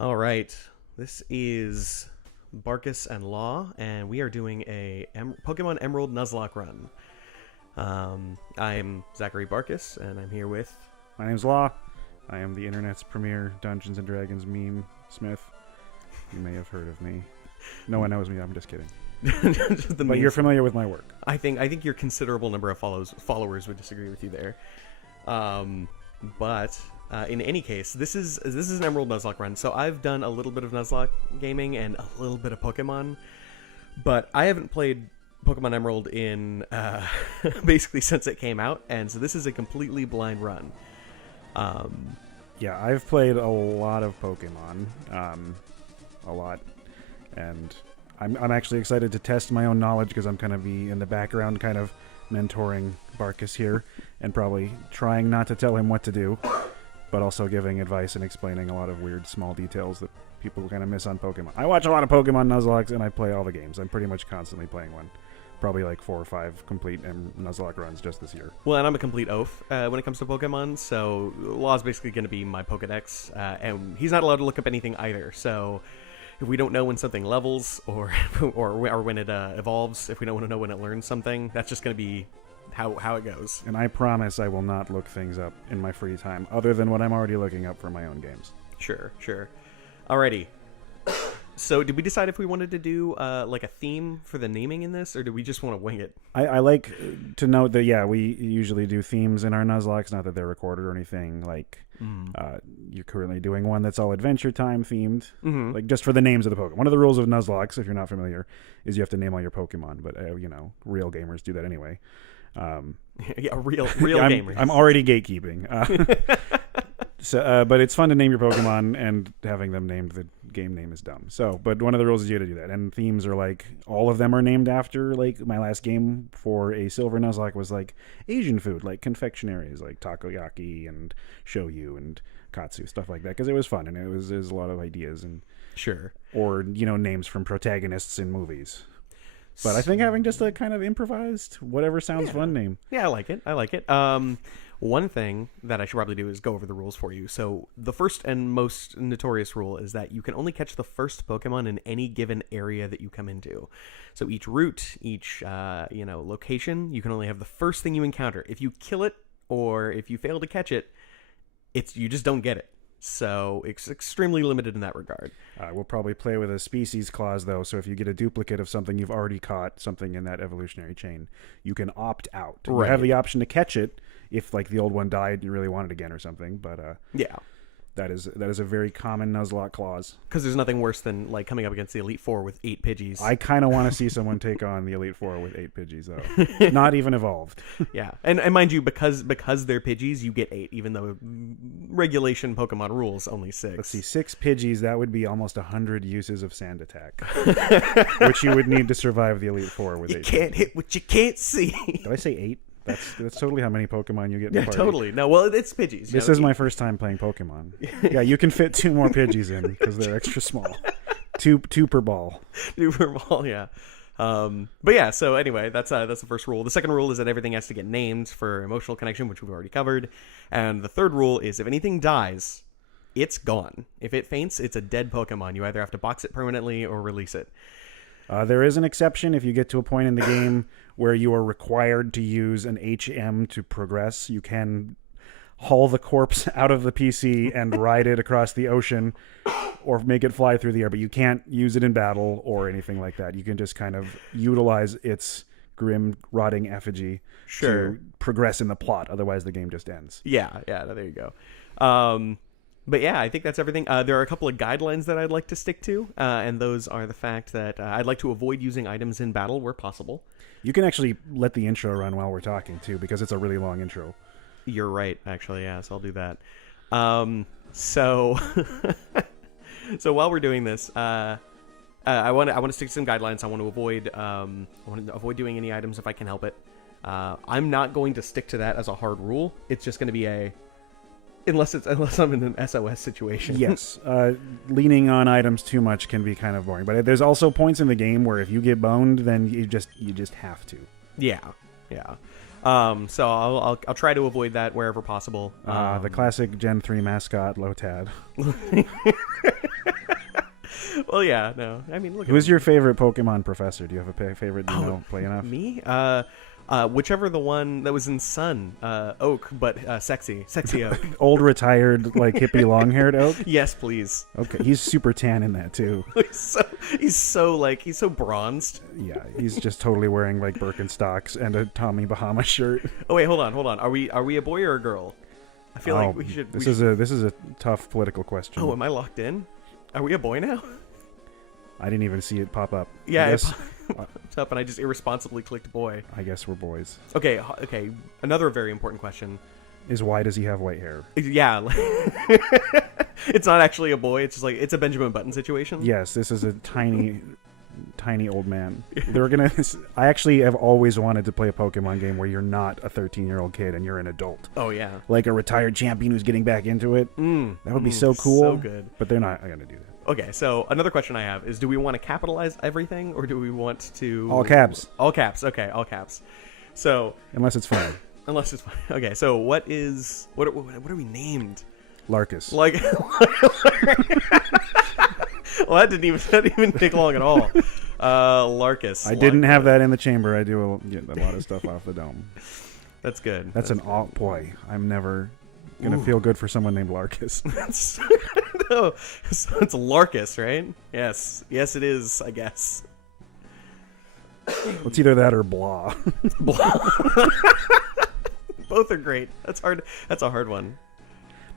All right. This is Barkus and Law, and we are doing a Pokemon Emerald Nuzlocke run. I'm Zachary Barkus, and I'm here with... My name's Law. I am the internet's premier Dungeons & Dragons meme smith. You may have heard of me. No one knows me, I'm just kidding. But you're familiar with my work. I think your considerable number of followers would disagree with you there. But in any case, this is an Emerald Nuzlocke run. So I've done a little bit of Nuzlocke gaming and a little bit of Pokemon, but I haven't played Pokemon Emerald in basically since it came out, and so this is a completely blind run. Yeah, I've played a lot of Pokemon, a lot, and I'm actually excited to test my own knowledge because I'm going to be in the background kind of mentoring Barkus here and probably trying not to tell him what to do, but also giving advice and explaining a lot of weird small details that people kind of miss on Pokemon. I watch a lot of Pokemon Nuzlocks and I play all the games. I'm pretty much constantly playing one. Probably like 4 or 5 complete Nuzlocke runs just this year. Well, and I'm a complete oaf when it comes to Pokemon, so Law's basically going to be my Pokedex, and he's not allowed to look up anything either, so if we don't know when something levels or when it evolves, if we don't want to know when it learns something, that's just going to be how it goes. And I promise I will not look things up in my free time, other than what I'm already looking up for my own games. Sure. Alrighty. So did we decide if we wanted to do like a theme for the naming in this, or do we just want to wing it? I like to note that, yeah, we usually do themes in our Nuzlocks, not that they're recorded or anything. Like, you're currently doing one that's all Adventure Time themed, like just for the names of the Pokemon. One of the rules of Nuzlocks, if you're not familiar, is you have to name all your Pokemon, but, real gamers do that anyway. Yeah, real gamers. I'm already gatekeeping. But it's fun to name your Pokemon, and having them named the game name is dumb. So, but one of the rules is you got to do that. And themes are like, all of them are named after, like, my last game for a Silver Nuzlocke was like Asian food, like confectionaries, like takoyaki and shoyu and katsu, stuff like that, because it was fun and it was a lot of ideas and sure. Or names from protagonists in movies. But I think having just a kind of improvised, whatever sounds fun name. Yeah, I like it. One thing that I should probably do is go over the rules for you. So the first and most notorious rule is that you can only catch the first Pokemon in any given area that you come into. So each route, each location, you can only have the first thing you encounter. If you kill it or if you fail to catch it, you just don't get it. So it's extremely limited in that regard. We'll probably play with a species clause, though, so if you get a duplicate of something you've already caught, something in that evolutionary chain, you can opt out. Right. You have the option to catch it if, like, the old one died and you really want it again or something, but yeah. That is a very common Nuzlocke clause. Because there's nothing worse than like coming up against the Elite Four with 8 Pidgeys. I kind of want to see someone take on the Elite Four with 8 Pidgeys, though. Not even evolved. Yeah, and mind you, because they're Pidgeys, you get 8, even though regulation Pokemon rules only 6. Let's see, 6 Pidgeys, that would be almost 100 uses of Sand Attack, which you would need to survive the Elite Four with 8. You can't hit what you can't see. Did I say 8? That's totally how many Pokemon you get in a party. Totally. No, well, it's Pidgeys. This is my first time playing Pokemon. Yeah, you can fit 2 more Pidgeys in because they're extra small. Two per ball. 2 per ball, yeah. But yeah, so anyway, that's the first rule. The second rule is that everything has to get named for emotional connection, which we've already covered. And the third rule is if anything dies, it's gone. If it faints, it's a dead Pokemon. You either have to box it permanently or release it. There is an exception if you get to a point in the game where you are required to use an HM to progress. You can haul the corpse out of the PC and ride it across the ocean or make it fly through the air, but you can't use it in battle or anything like that. You can just kind of utilize its grim, rotting effigy to progress in the plot. Otherwise, the game just ends. Yeah, there you go. But yeah, I think that's everything. There are a couple of guidelines that I'd like to stick to, and those are the fact that I'd like to avoid using items in battle where possible. You can actually let the intro run while we're talking, too, because it's a really long intro. You're right, actually, yeah, so I'll do that. So while we're doing this, I want to stick to some guidelines. I want to avoid doing any items if I can help it. I'm not going to stick to that as a hard rule. It's just going to be unless I'm in an SOS situation. Yes, leaning on items too much can be kind of boring. But there's also points in the game where if you get boned, then you just have to. Yeah. So I'll try to avoid that wherever possible. The classic Gen 3 mascot, Lotad. Well, yeah, no. I mean, look. Who's your favorite Pokemon professor? Do you have a favorite? Do you Oh, know play enough? Me? Whichever the one that was in Sun, Oak, but sexy Oak. Old retired like hippie long haired Oak. Yes, please. Okay, he's super tan in that too. he's so bronzed. Yeah, he's just totally wearing like Birkenstocks and a Tommy Bahama shirt. Oh wait, hold on. Are we a boy or a girl? I feel like we should. This is a tough political question. Oh, am I locked in? Are we a boy now? I didn't even see it pop up. Yeah, it popped up, and I just irresponsibly clicked boy. I guess we're boys. Okay. Another very important question is why does he have white hair? Yeah, it's not actually a boy. It's just like it's a Benjamin Button situation. Yes, this is a tiny old man. I actually have always wanted to play a Pokemon game where you're not a 13-year-old kid and you're an adult. Oh yeah, like a retired champion who's getting back into it. That would be so cool. So good. But they're not going to do that. Okay, so another question I have is: do we want to capitalize everything, or do we want to all caps? All caps. Okay, all caps. So unless it's fun. Unless it's fun. Okay, so what are we named? Larkus. Like, well, that didn't even take long at all. Larkus. I didn't have that in the chamber. I do get a lot of stuff off the dome. That's good. That's an all boy. I'm never gonna feel good for someone named Larkus. No, so it's Larkus, right? Yes, it is. I guess. It's either that or blah. Blah. Both are great. That's hard. That's a hard one.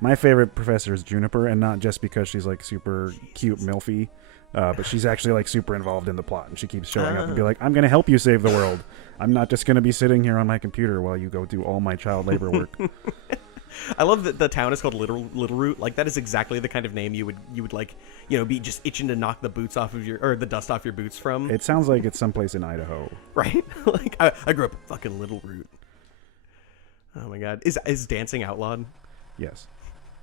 My favorite professor is Juniper, and not just because she's like super cute milfy, but she's actually like super involved in the plot, and she keeps showing up and be like, "I'm going to help you save the world. I'm not just going to be sitting here on my computer while you go do all my child labor work." I love that the town is called Little Root. Like that is exactly the kind of name you would like, be just itching to knock the boots off of the dust off your boots from. It sounds like it's someplace in Idaho, right? Like I grew up in fucking Little Root. Oh my god, is dancing outlawed? Yes.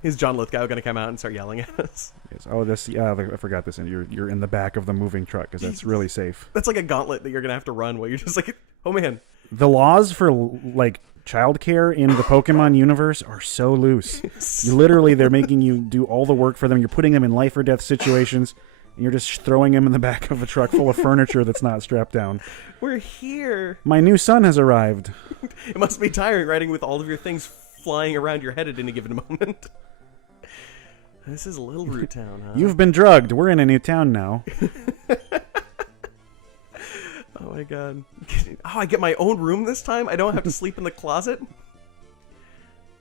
Is John Lithgow going to come out and start yelling at us? Yes. Oh, I forgot this. And you're in the back of the moving truck because that's really safe. That's like a gauntlet that you're going to have to run where you're just like, oh man. The laws for like childcare in the Pokemon universe are so loose. They're making you do all the work for them. You're putting them in life or death situations, and you're just throwing them in the back of a truck full of furniture that's not strapped down. We're here. My new son has arrived. It must be tiring riding with all of your things flying around your head at any given moment. This is Little Root Town, huh? You've been drugged. We're in a new town now. Oh my god. Oh, I get my own room this time? I don't have to sleep in the closet?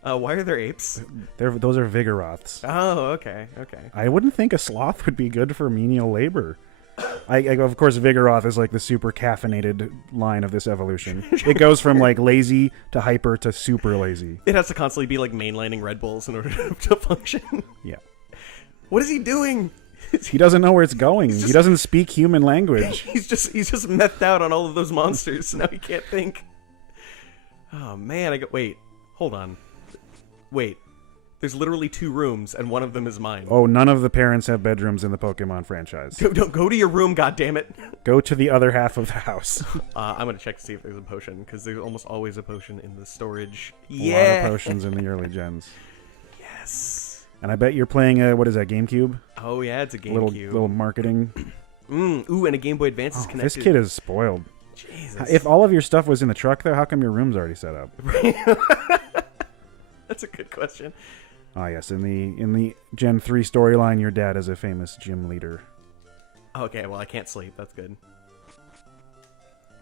Why are there apes? Those are Vigoroths. Oh, okay. I wouldn't think a sloth would be good for menial labor. Of course, Vigoroth is like the super caffeinated line of this evolution. It goes from like lazy to hyper to super lazy. It has to constantly be like mainlining Red Bulls in order to function. Yeah. What is he doing? He doesn't know where it's going. He doesn't speak human language. He's just methed out on all of those monsters, so now he can't think. Oh man, wait. Hold on. Wait. There's literally 2 rooms, and one of them is mine. Oh, none of the parents have bedrooms in the Pokemon franchise. Don't go to your room, goddammit. Go to the other half of the house. I'm gonna check to see if there's a potion, because there's almost always a potion in the storage. A lot of potions in the early gens. Yes. And I bet you're playing what is that, GameCube? Oh yeah, it's a GameCube. Little marketing. Ooh, and a Game Boy Advance is connected. This kid is spoiled. Jesus. If all of your stuff was in the truck, though, how come your room's already set up? That's a good question. Ah, yes. In the Gen 3 storyline, your dad is a famous gym leader. Okay, well, I can't sleep. That's good.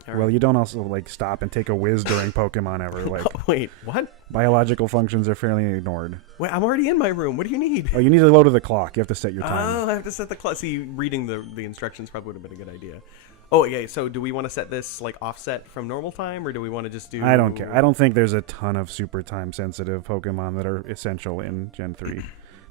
Well, you don't also like stop and take a whiz during Pokemon ever. Like, wait, what? Biological functions are fairly ignored. Wait, I'm already in my room. What do you need? Oh, you need to load the clock. You have to set your time. Oh, I have to set the clock. See, reading the instructions probably would have been a good idea. Oh, yeah. So, do we want to set this like offset from normal time, or do we want to just do? I don't care. I don't think there's a ton of super time sensitive Pokemon that are essential in Gen 3.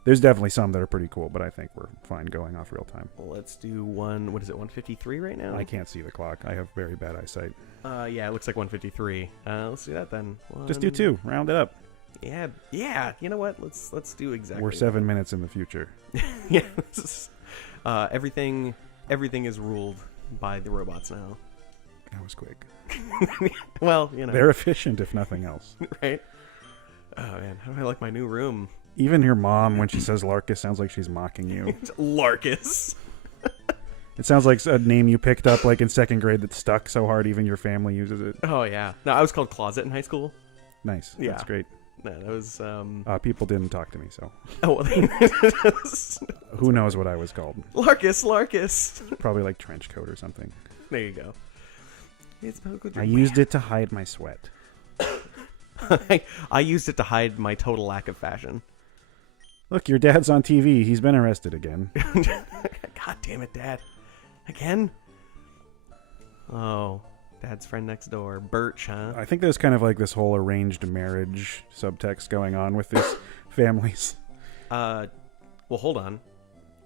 There's definitely some that are pretty cool, but I think we're fine going off real time. Well, let's do one. What is it? 153 right now? I can't see the clock. I have very bad eyesight. Yeah, it looks like 153. Let's do that then. Just do 2. Round it up. Yeah. You know what? Let's do exactly. We're 7 minutes in the future. Yeah. Everything is ruled by the robots now. That was quick. Well, they're efficient if nothing else. Right? Oh man, how do I like my new room? Even your mom, when she says Larkus, sounds like she's mocking you. Larkus. It sounds like a name you picked up like in second grade that stuck so hard even your family uses it. Oh yeah. No, I was called Closet in high school. Nice. Yeah. That's great. No, that was People didn't talk to me, so Oh, who knows what I was called? Larkus. Probably like trench coat or something. There you go. I used it to hide my sweat. I used it to hide my total lack of fashion. Look, your dad's on TV. He's been arrested again. God damn it, Dad. Again? Oh, Dad's friend next door. Birch, huh? I think there's kind of like this whole arranged marriage subtext going on with these families. Well, hold on.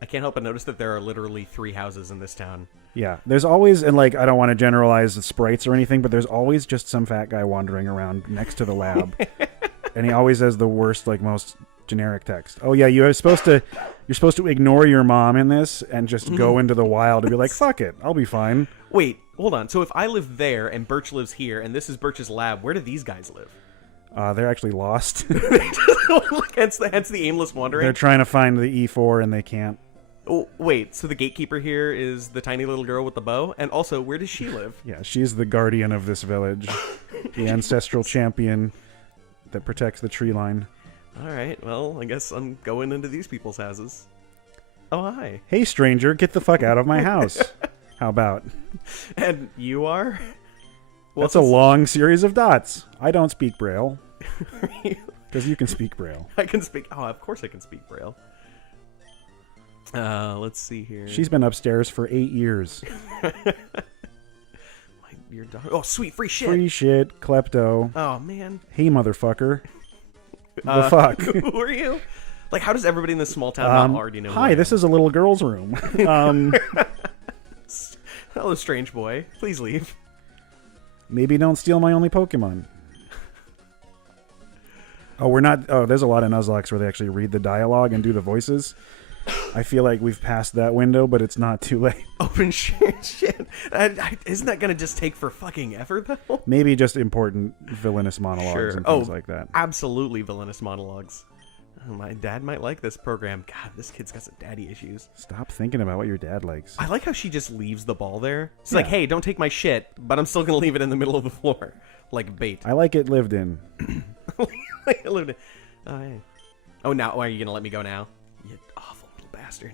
I can't help but notice that there are literally 3 houses in this town. Yeah, there's always, and like, I don't want to generalize the sprites or anything, but there's always just some fat guy wandering around next to the lab. And he always has the worst, like, most generic text. Oh yeah, you're supposed to ignore your mom in this and just go into the wild and be like, fuck it, I'll be fine. Wait, hold on. So if I live there and Birch lives here and this is Birch's lab, where do these guys live? They're actually lost. hence the aimless wandering. They're trying to find the E4 and they can't. Oh, wait, so the gatekeeper here is the tiny little girl with the bow? And also, where does she live? Yeah, she's the guardian of this village. The ancestral champion that protects the tree line. Alright, well, I guess I'm going into these people's houses. Oh, hi. Hey, stranger, get the fuck out of my house. How about? And you are? That's a long series of dots. I don't speak Braille. Because you can speak Braille. I can speak... Oh, of course I can speak Braille. Let's see here. She's been upstairs for 8 years. Your dog. Oh, sweet, free shit. Free shit, klepto. Oh, man. Hey, motherfucker. The fuck? Who are you? Like, how does everybody in this small town not already know? Hi, this is a little girl's room. Hello, strange boy. Please leave. Maybe don't steal my only Pokemon. Oh, we're not... Oh, there's a lot of Nuzlocks where they actually read the dialogue and do the voices. I feel like we've passed that window, but it's not too late. Open shit. Isn't that going to just take for fucking ever, though? Maybe just important villainous monologues and things like that. Absolutely villainous monologues. Oh, my dad might like this program. God, this kid's got some daddy issues. Stop thinking about what your dad likes. I like how she just leaves the ball there. It's like, hey, don't take my shit, but I'm still going to leave it in the middle of the floor. Like bait. I like it lived in. Lived in. Oh, hey. Oh, now, are you going to let me go now? You awful little bastard.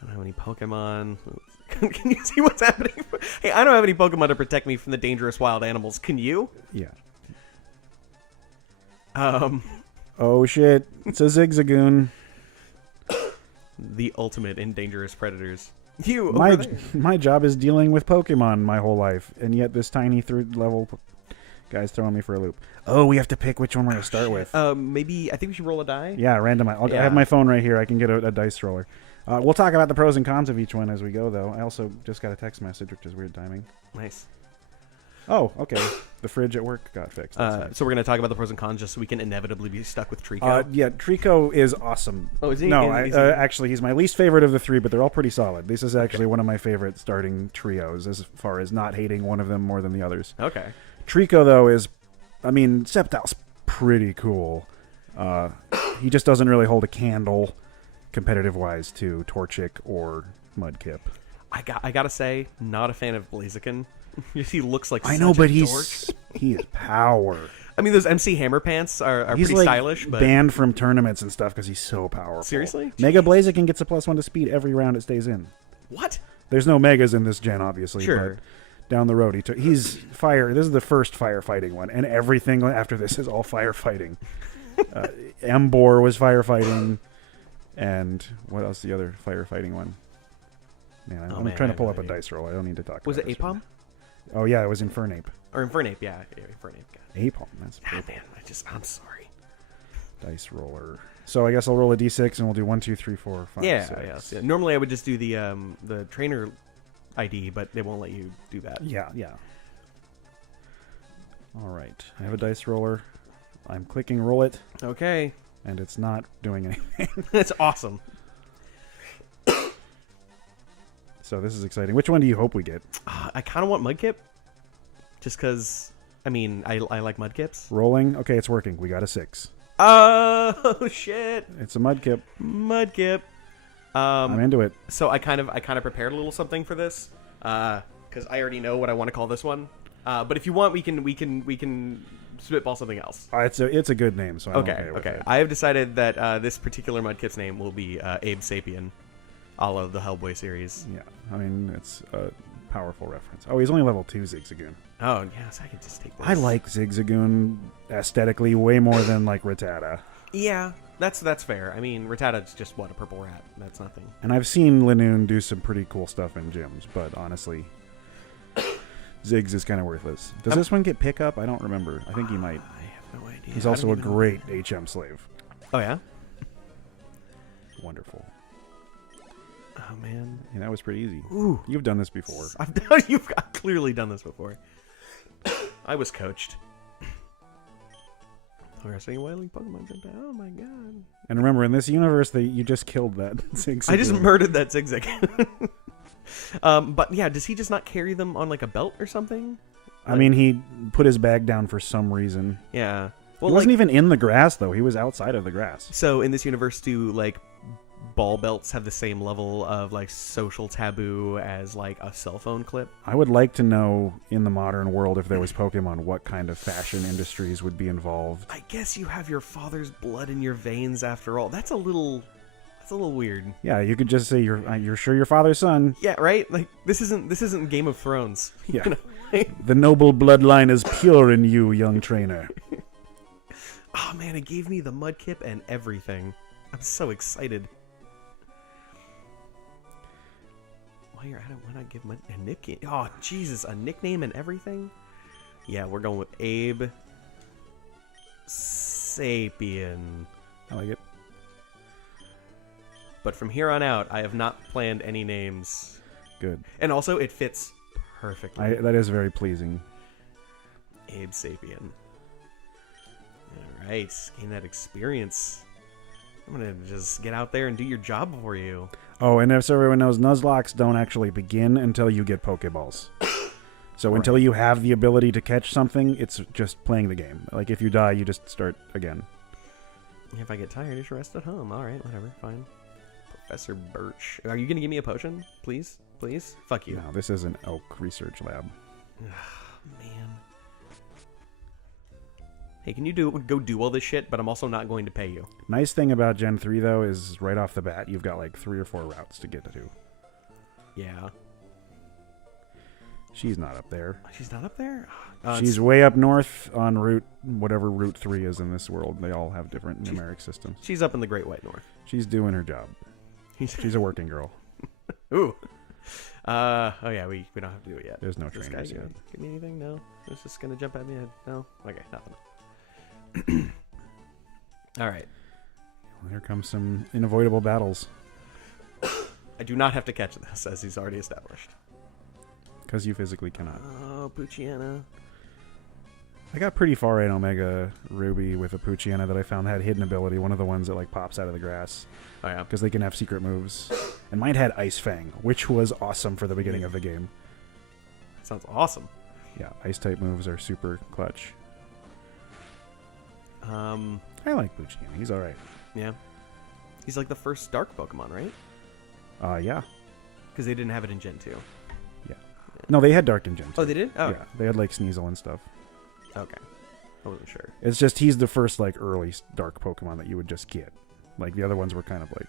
I don't have any Pokemon. Can you see what's happening? Hey, I don't have any Pokemon to protect me from the dangerous wild animals. Can you? Yeah. Oh, shit. It's a Zigzagoon. The ultimate in dangerous predators. My job is dealing with Pokemon my whole life, and yet this tiny third-level guy's throwing me for a loop. Oh, we have to pick which one we're going to start with. Maybe, I think we should roll a die. Yeah, random. I have my phone right here. I can get a dice roller. We'll talk about the pros and cons of each one as we go, though. I also just got a text message, which is weird timing. Nice. Oh, okay. The fridge at work got fixed. So we're going to talk about the pros and cons just so we can inevitably be stuck with Trico. Yeah, Trico is awesome. Oh, is he? No, actually, he's my least favorite of the 3, but they're all pretty solid. This is actually one of my favorite starting trios as far as not hating one of them more than the others. Okay. Trico, though, is... I mean, Sceptile's pretty cool. He just doesn't really hold a candle, competitive-wise, to Torchic or Mudkip. I gotta say, not a fan of Blaziken. He looks like I know, but he is power. I mean, those MC Hammer pants are He's pretty like stylish, but banned from tournaments and stuff because he's so powerful. Seriously? Mega Blaziken gets a +1 to speed every round it stays in. What? There's no Megas in this gen, obviously. Sure. But down the road, he's fire. This is the first firefighting one, and everything after this is all firefighting. Embor was firefighting, and what else? The other firefighting one. Man, I'm trying to pull up a dice roll. I don't need to talk about Was it this Apom? right. Oh, yeah, it was Infernape. Or Infernape, yeah. Infernape. Apom, that's man, I'm sorry. Dice roller. So I guess I'll roll a d6 and we'll do 1, 2, 3, 4, 5, Yeah, 6. yes. Yeah. Normally I would just do the trainer ID, but they won't let you do that. Yeah. All right. I have a dice roller. I'm clicking roll it. Okay. And it's not doing anything. That's awesome. So this is exciting. Which one do you hope we get? I kind of want Mudkip. Just because, I mean, I like Mudkips. Rolling. Okay, it's working. We got a 6. Oh, shit. It's a Mudkip. Mudkip. I'm into it. So I kind of prepared a little something for this, because I already know what I want to call this one. But if you want, we can spitball something else. It's a good name, so I'm Okay. with it. I have decided that this particular Mudkip's name will be Abe Sapien, a la the Hellboy series. Yeah, I mean, it's a powerful reference. Oh, he's only level 2 Zigzagoon. Oh, yes, I can just take this. I like Zigzagoon aesthetically way more than, like, Rattata. Yeah, that's fair. I mean, Rattata's just, a purple rat. That's nothing. And I've seen Linoon do some pretty cool stuff in gyms, but honestly, Ziggs is kind of worthless. Does this one get pickup? I don't remember. I think he might. I have no idea. He's also a great HM slave. Oh, yeah? Wonderful. Oh, man. Yeah, that was pretty easy. Ooh. You've done this before. You've clearly done this before. I was coached. Harassing a wily Pokemon jump out. Oh my god. And remember, in this universe, you just killed that Zigzagoon. I just murdered that Zigzag. But yeah, does he just not carry them on like a belt or something? I mean, he put his bag down for some reason. Yeah. Well, he wasn't even in the grass, though. He was outside of the grass. So in this universe, do like ball belts have the same level of like social taboo as like a cell phone clip? I would like to know in the modern world, if there was Pokemon, what kind of fashion industries would be involved. I guess you have your father's blood in your veins after all. That's a little weird. Yeah, you could just say you're sure your father's son. Yeah, right? Like this isn't Game of Thrones. Yeah. You know? The noble bloodline is pure in you, young trainer. Oh man, it gave me the Mudkip and everything. I'm so excited. While you're at it, why not give him a nickname? Oh, Jesus, a nickname and everything? Yeah, we're going with Abe Sapien. I like it. But from here on out, I have not planned any names. Good. And also, it fits perfectly. That is very pleasing. Abe Sapien. Alright, gain that experience. I'm gonna just get out there and do your job for you. Oh, and if so everyone knows, Nuzlocks don't actually begin until you get Pokeballs. So until you have the ability to catch something, it's just playing the game. Like, if you die, you just start again. If I get tired, just rest at home. Alright, whatever, fine. Professor Birch. Are you gonna give me a potion? Please? Please? Fuck you. No, this is an Oak Research Lab. Man. Hey, can you go do all this shit, but I'm also not going to pay you. Nice thing about Gen 3, though, is right off the bat, you've got like 3 or 4 routes to get to. Yeah. She's not up there. She's not up there? She's way up north on whatever Route 3 is in this world. They all have different numeric systems. She's up in the Great White North. She's doing her job. She's a working girl. Ooh. Oh yeah, we don't have to do it yet. There's no trainers yet. Give me anything? No? It's just gonna jump at me? No? Okay, nothing. Alright. Well, here comes some unavoidable battles. I do not have to catch this, as he's already established. Because you physically cannot. Oh, Poochyena. I got pretty far in Omega Ruby with a Poochyena that I found had hidden ability, one of the ones that like pops out of the grass. Oh yeah. Because they can have secret moves. And mine had Ice Fang, which was awesome for the beginning of the game. Sounds awesome. Yeah, Ice-type moves are super clutch. I like Poochyena. He's alright. Yeah. He's like the first Dark Pokemon, right? Yeah. Because they didn't have it in Gen 2. Yeah. No, they had Dark in Gen 2. Oh, they did? Oh. Yeah, they had like Sneasel and stuff. Okay. I wasn't sure. It's just he's the first like early Dark Pokemon that you would just get. Like the other ones were kind of like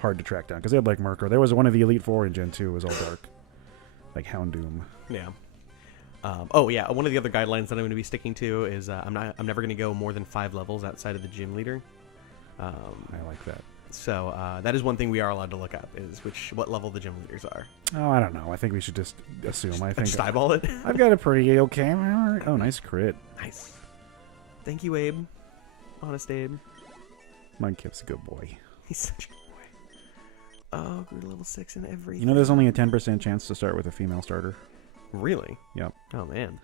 hard to track down because they had like Murkrow. There was one of the Elite Four in Gen 2 was all Dark, like Houndoom. Yeah. Oh yeah. One of the other guidelines that I'm going to be sticking to is I'm never going to go more than 5 levels outside of the gym leader. I like that. So that is one thing we are allowed to look up is what level the gym leaders are. Oh, I don't know. I think we should just assume. I think just eyeball it. I've got a pretty okay. Oh, nice crit. Nice. Thank you, Abe. Honest Abe. Mudkip's a good boy. He's such a good boy. Oh, grew to level 6 and everything. You know, there's only a 10% chance to start with a female starter. Really? Yep. Oh man.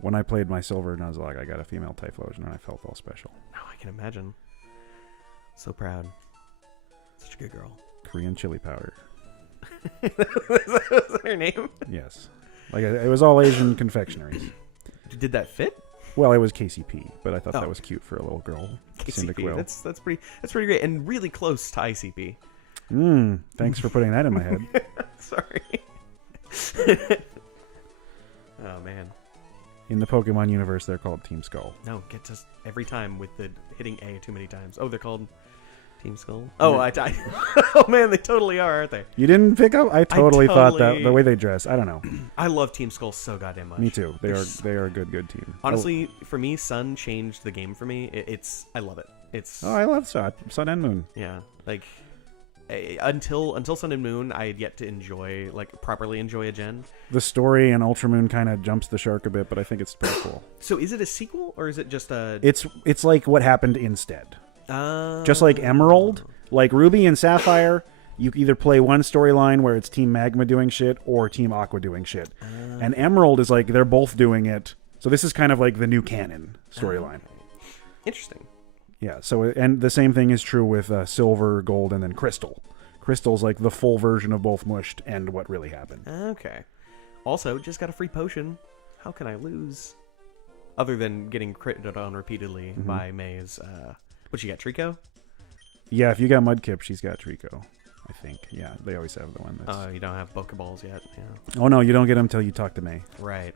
When I played my Silver Nuzlocke, I got a female Typhlosion, and I felt all special. Oh, I can imagine. So proud. Such a good girl. Korean chili powder. Was that her name? Yes. Like it was all Asian confectionaries. Did that fit? Well, it was KCP, but I thought that was cute for a little girl. KCP. That's pretty great and really close to ICP. Thanks for putting that in my head. Sorry. Oh, man. In the Pokemon universe, they're called Team Skull. No, get us every time with the hitting A too many times. Oh, they're called Team Skull? Oh, oh, man, they totally are, aren't they? You didn't pick up? I totally thought that. The way they dress, I don't know. I love Team Skull so goddamn much. Me too. They are a good team. Honestly, for me, Sun changed the game for me. I love it. I love Sun and Moon. Yeah, like until Sun and Moon, I had yet to properly enjoy a gen. The story in Ultra Moon kind of jumps the shark a bit, but I think it's pretty cool. So is it a sequel or is it just a? It's like what happened instead. Just like Emerald, like Ruby and Sapphire, you either play one storyline where it's Team Magma doing shit or Team Aqua doing shit. And Emerald is like they're both doing it. So this is kind of like the new canon storyline. Interesting. Yeah, so and the same thing is true with Silver, Gold, and then Crystal. Crystal's like the full version of both Mushed and what really happened. Okay. Also, just got a free potion. How can I lose? Other than getting critted on repeatedly by Maze. But she got Trico? Yeah, if you got Mudkip, she's got Trico. I think. Yeah, they always have the one that's... Oh, you don't have Pokeballs yet? Yeah. Oh, no, you don't get them until you talk to May. Right.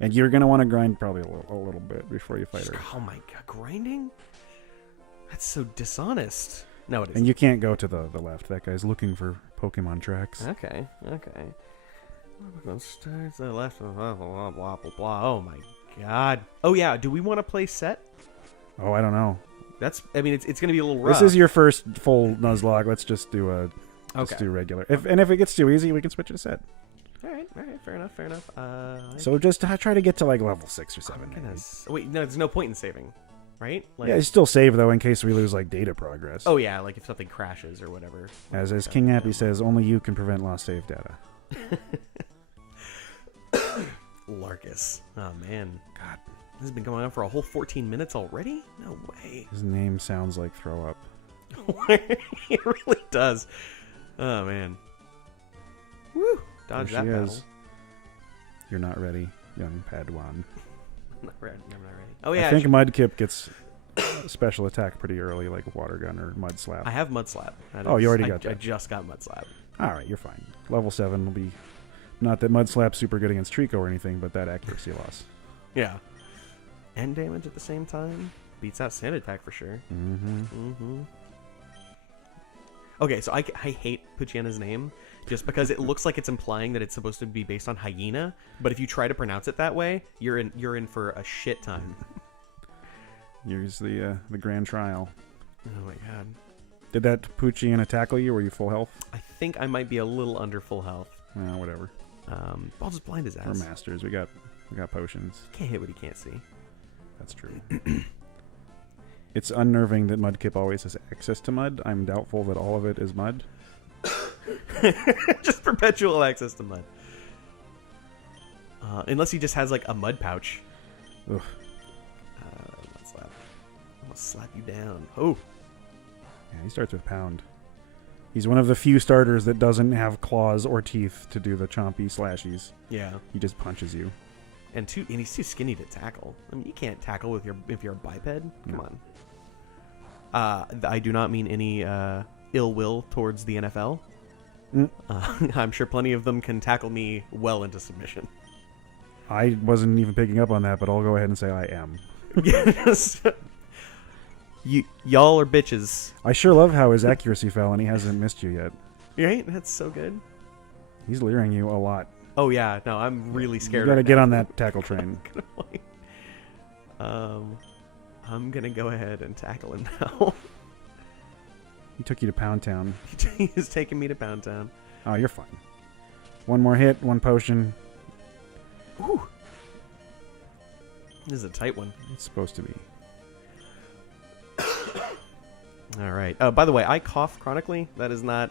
And you're going to want to grind probably a little bit before you fight her. Oh my god, grinding? That's so dishonest. No, it isn't. And you can't go to the left. That guy's looking for Pokemon tracks. Okay. Start to the left. Blah, blah, blah, blah, blah. Oh my god. Oh yeah, do we want to play set? Oh, I don't know. It's going to be a little rough. This is your first full Nuzlocke. Let's just do do regular. If it gets too easy, we can switch it to set. All right, fair enough. So just try to get to like level 6 or 7. Wait, no, there's no point in saving, right? Like, yeah, you still save though in case we lose like data progress. Oh yeah, like if something crashes or whatever. As King Happy says, only you can prevent lost save data. Larkus. Oh man, God, this has been going on for a whole 14 minutes already. No way. His name sounds like throw up. It really does. Oh man. Woo! Dodge that battle. You're not ready, young Padawan. I'm not ready. Oh yeah. I think Mudkip gets special attack pretty early, like Water Gun or Mud Slap. I have Mud Slap. You already got that. I just got Mud Slap. All right, you're fine. Level 7 will be not that Mud Slap's super good against Trico or anything, but that accuracy loss. Yeah. And damage at the same time beats out Sand Attack for sure. Okay, so I hate Poochyana's name just because it looks like it's implying that it's supposed to be based on hyena, but if you try to pronounce it that way, you're in for a shit time. Here's the grand trial. Oh my god. Did that Poochyana tackle you? Were you full health? I think I might be a little under full health. Whatever. I'll just blind his ass. We're masters. We got potions. Can't hit what he can't see. That's true. It's unnerving that Mudkip always has access to mud. I'm doubtful that all of it is mud. Just perpetual access to mud. Unless he just has like a mud pouch. Ugh. I'm gonna slap you down. Oh. Yeah, he starts with Pound. He's one of the few starters that doesn't have claws or teeth to do the chompy slashies. Yeah. He just punches you. And he's too skinny to tackle. I mean, you can't tackle if you're a biped. Come on. I do not mean any ill will towards the NFL. I'm sure plenty of them can tackle me well into submission. I wasn't even picking up on that, but I'll go ahead and say I am. Yes. Y'all are bitches. I sure love how his accuracy fell and he hasn't missed you yet. Right? That's so good. He's leering you a lot. Oh yeah, no, I'm really scared. You gotta get on that tackle train. I'm gonna go ahead and tackle him now. He took you to Pound Town. He's taking me to Pound Town. Oh, you're fine. One more hit, one potion. Ooh. This is a tight one. It's supposed to be. All right. By the way, I cough chronically. That is not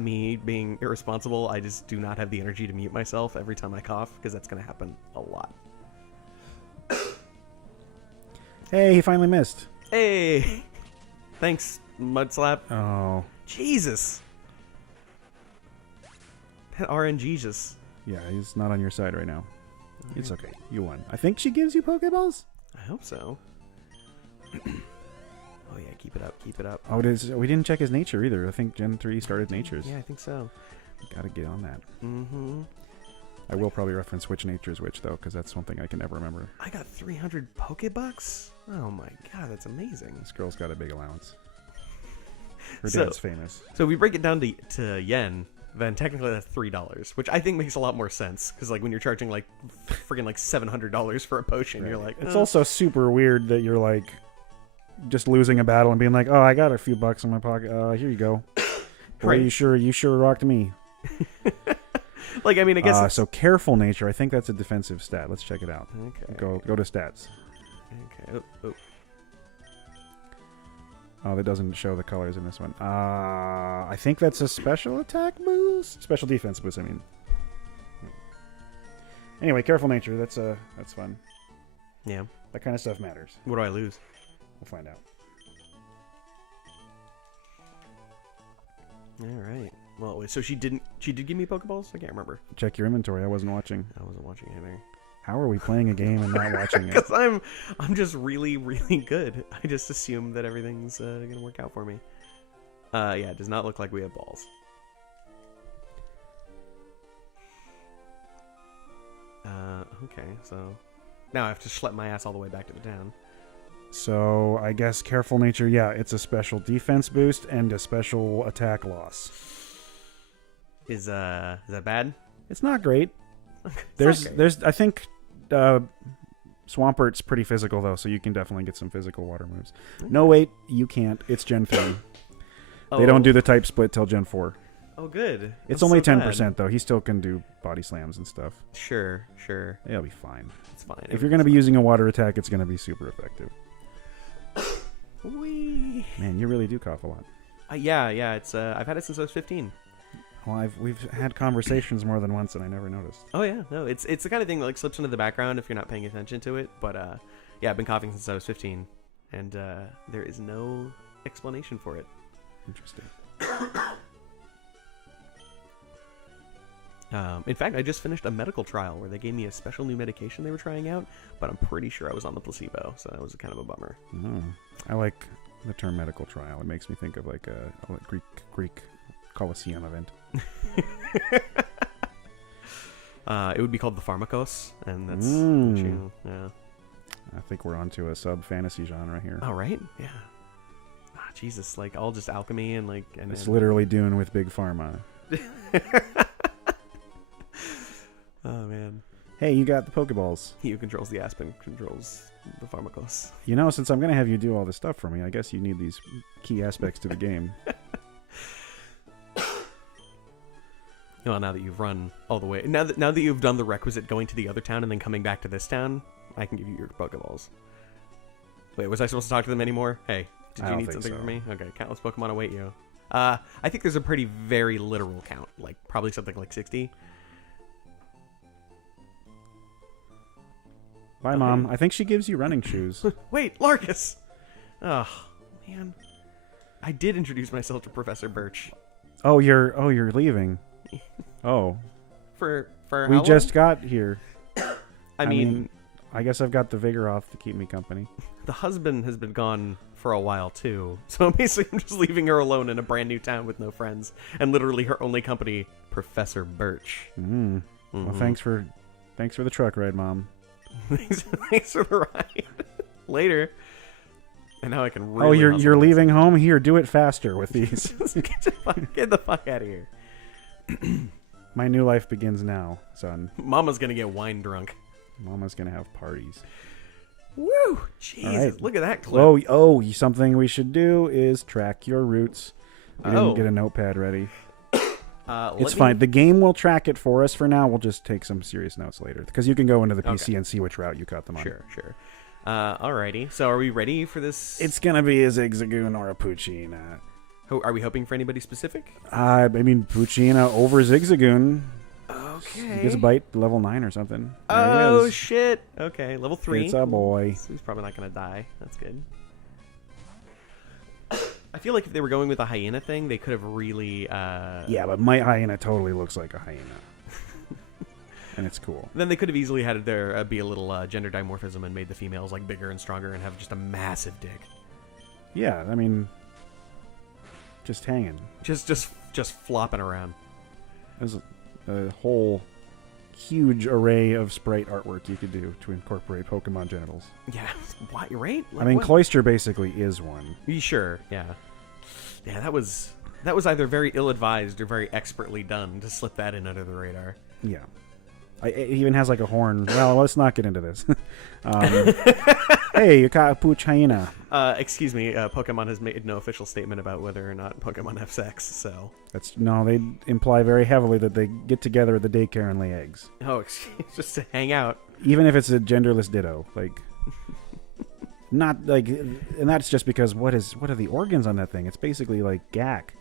me being irresponsible. I just do not have the energy to mute myself every time I cough because that's going to happen a lot. Hey, he finally missed. Hey. Thanks, Mud Slap. Oh. Jesus. That RNG just... Yeah, he's not on your side right now. Right. It's okay. You won. I think she gives you Pokeballs? I hope so. Oh yeah, keep it up, keep it up. Oh, we didn't check his nature either. I think Gen 3 started natures. Yeah, I think so. Gotta get on that. Mm-hmm. I will probably reference which nature is which, though, because that's one thing I can never remember. I got 300 Pokebucks? Oh my god, that's amazing. This girl's got a big allowance. Her So- dad's famous. So if we break it down to yen, then technically that's $3, which I think makes a lot more sense. Because like when you're charging like friggin' like $700 for a potion, Right. you're like, It's also super weird that you're like just losing a battle and being like, oh, I got a few bucks in my pocket. Here you go. Boy, Right. you sure rocked me. like I mean I guess it's- So careful nature. I think that's a defensive stat. Let's check it out. okay. Go to stats. Okay. Oh. Oh, that doesn't show the colors in this one. I think that's a special attack boost, special defense boost. I mean. Anyway, careful nature. That's fun. Yeah. That kind of stuff matters. What do I lose? We'll find out. All right. Well, wait, so she did give me Pokeballs? I can't remember. Check your inventory. I wasn't watching. I wasn't watching either. How are we playing a game and not watching it? Because I'm just really, really good. I just assume that everything's gonna work out for me. Yeah, it does not look like we have balls. Okay, so now I have to schlep my ass all the way back to the town. So I guess careful nature. Yeah, it's a special defense boost and a special attack loss. Is that bad? It's not great. It's not great. I think Swampert's pretty physical though, so you can definitely get some physical water moves. Okay. No, wait, you can't. It's Gen 3. They don't do the type split till Gen 4. Oh, good. It's That's only so 10% bad. though. He still can do body slams and stuff. Sure. He'll be fine. It's fine. If you're going to be using a water attack, it's going to be super effective. Wee. Man, you really do cough a lot. Yeah. It's I've had it since I was 15. Well, we've had conversations more than once, and I never noticed. Oh yeah, no, it's the kind of thing that like slips into the background if you're not paying attention to it. But yeah, I've been coughing since I was 15, and there is no explanation for it. Interesting. In fact, I just finished a medical trial where they gave me a special new medication they were trying out, but I'm pretty sure I was on the placebo, so that was kind of a bummer. Oh, I like the term medical trial. It makes me think of like a Greek Colosseum event. It would be called the Pharmakos, and that's yeah. I think we're onto a sub-fantasy genre here. Oh right, yeah. Ah, Jesus, like all just alchemy and like and It's literally Dune with Big Pharma. Oh man. Hey, you got the Pokeballs. He who controls the Aspen controls the Pharmakos. You know, since I'm going to have you do all this stuff for me, I guess you need these key aspects to the game. Well, now that you've run all the way, now that you've done the requisite going to the other town and then coming back to this town, I can give you your Pokeballs. Wait, was I supposed to talk to them anymore? Hey, did I you don't need think something so. from me? Okay, countless Pokemon await you. I think there's a pretty very literal count, like probably something like 60. Bye, Okay. Mom. I think she gives you running shoes. Wait, Larkus! Oh, man. I did introduce myself to Professor Birch. Oh, you're leaving. Oh, For we how just long? got here. I mean, I guess I've got the Vigoroth to keep me company. the husband has been gone for a while too, so basically I'm just leaving her alone in a brand new town with no friends, and literally her only company, Professor Birch. Mm. Well, Mhm. thanks for the truck ride, Mom. Thanks for the ride. Later. And now I can really. Oh, you're hustle. leaving home? Here, do it faster with these. Get the fuck out of here. My new life begins now, son. Mama's gonna get wine drunk. Mama's gonna have parties. Woo! Jesus, right. look at that clip. Something we should do is track your routes. We didn't Oh. get a notepad ready. Let It's me- fine. The game will track it for us for now. We'll just take some serious notes later. Because you can go into the PC Okay. and see which route you cut them on. Sure. Alrighty. So are we ready for this? It's going to be a Zigzagoon or a Poochyena. Are we hoping for anybody specific? I mean, Poochyena over Zigzagoon. Okay. He gets a bite level 9 or something. There Oh he is. shit. Okay, level 3. It's a boy. So he's probably not gonna die. That's good. I feel like if they were going with a hyena thing, they could have really. Yeah, but my hyena totally looks like a hyena. And it's cool. Then they could have easily had there be a little gender dimorphism and made the females like bigger and stronger and have just a massive dick. Yeah, I mean, just hanging. Just flopping around. There's a whole huge array of sprite artwork you could do to incorporate Pokemon genitals. Yeah, why, right? Like, I mean, what? Cloyster basically is one. Sure, yeah. Yeah, that was either very ill-advised or very expertly done to slip that in under the radar. Yeah. It even has like a horn. Well, let's not get into this. Hey, you caught a pooch hyena. Excuse me, Pokemon has made no official statement about whether or not Pokemon have sex, so... They imply very heavily that they get together at the daycare and lay eggs. Oh, just to hang out. Even if it's a genderless ditto. Like... Not like... And that's just because what are the organs on that thing? It's basically like gack.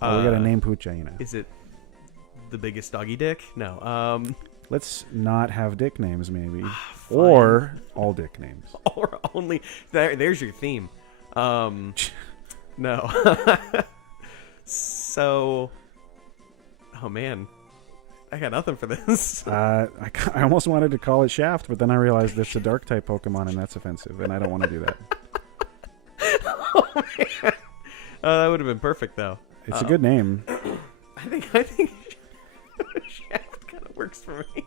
Oh, we got a name pooch hyena. Is it the biggest doggy dick? No, Let's not have dick names, maybe. Or all dick names. Or only... There's your theme. No. So... Oh, man. I got nothing for this. I almost wanted to call it Shaft, but then I realized it's a Dark-type Pokemon, and that's offensive, and I don't want to do that. Oh, man. That would have been perfect, though. It's a good name. I think Shaft kind of works for me.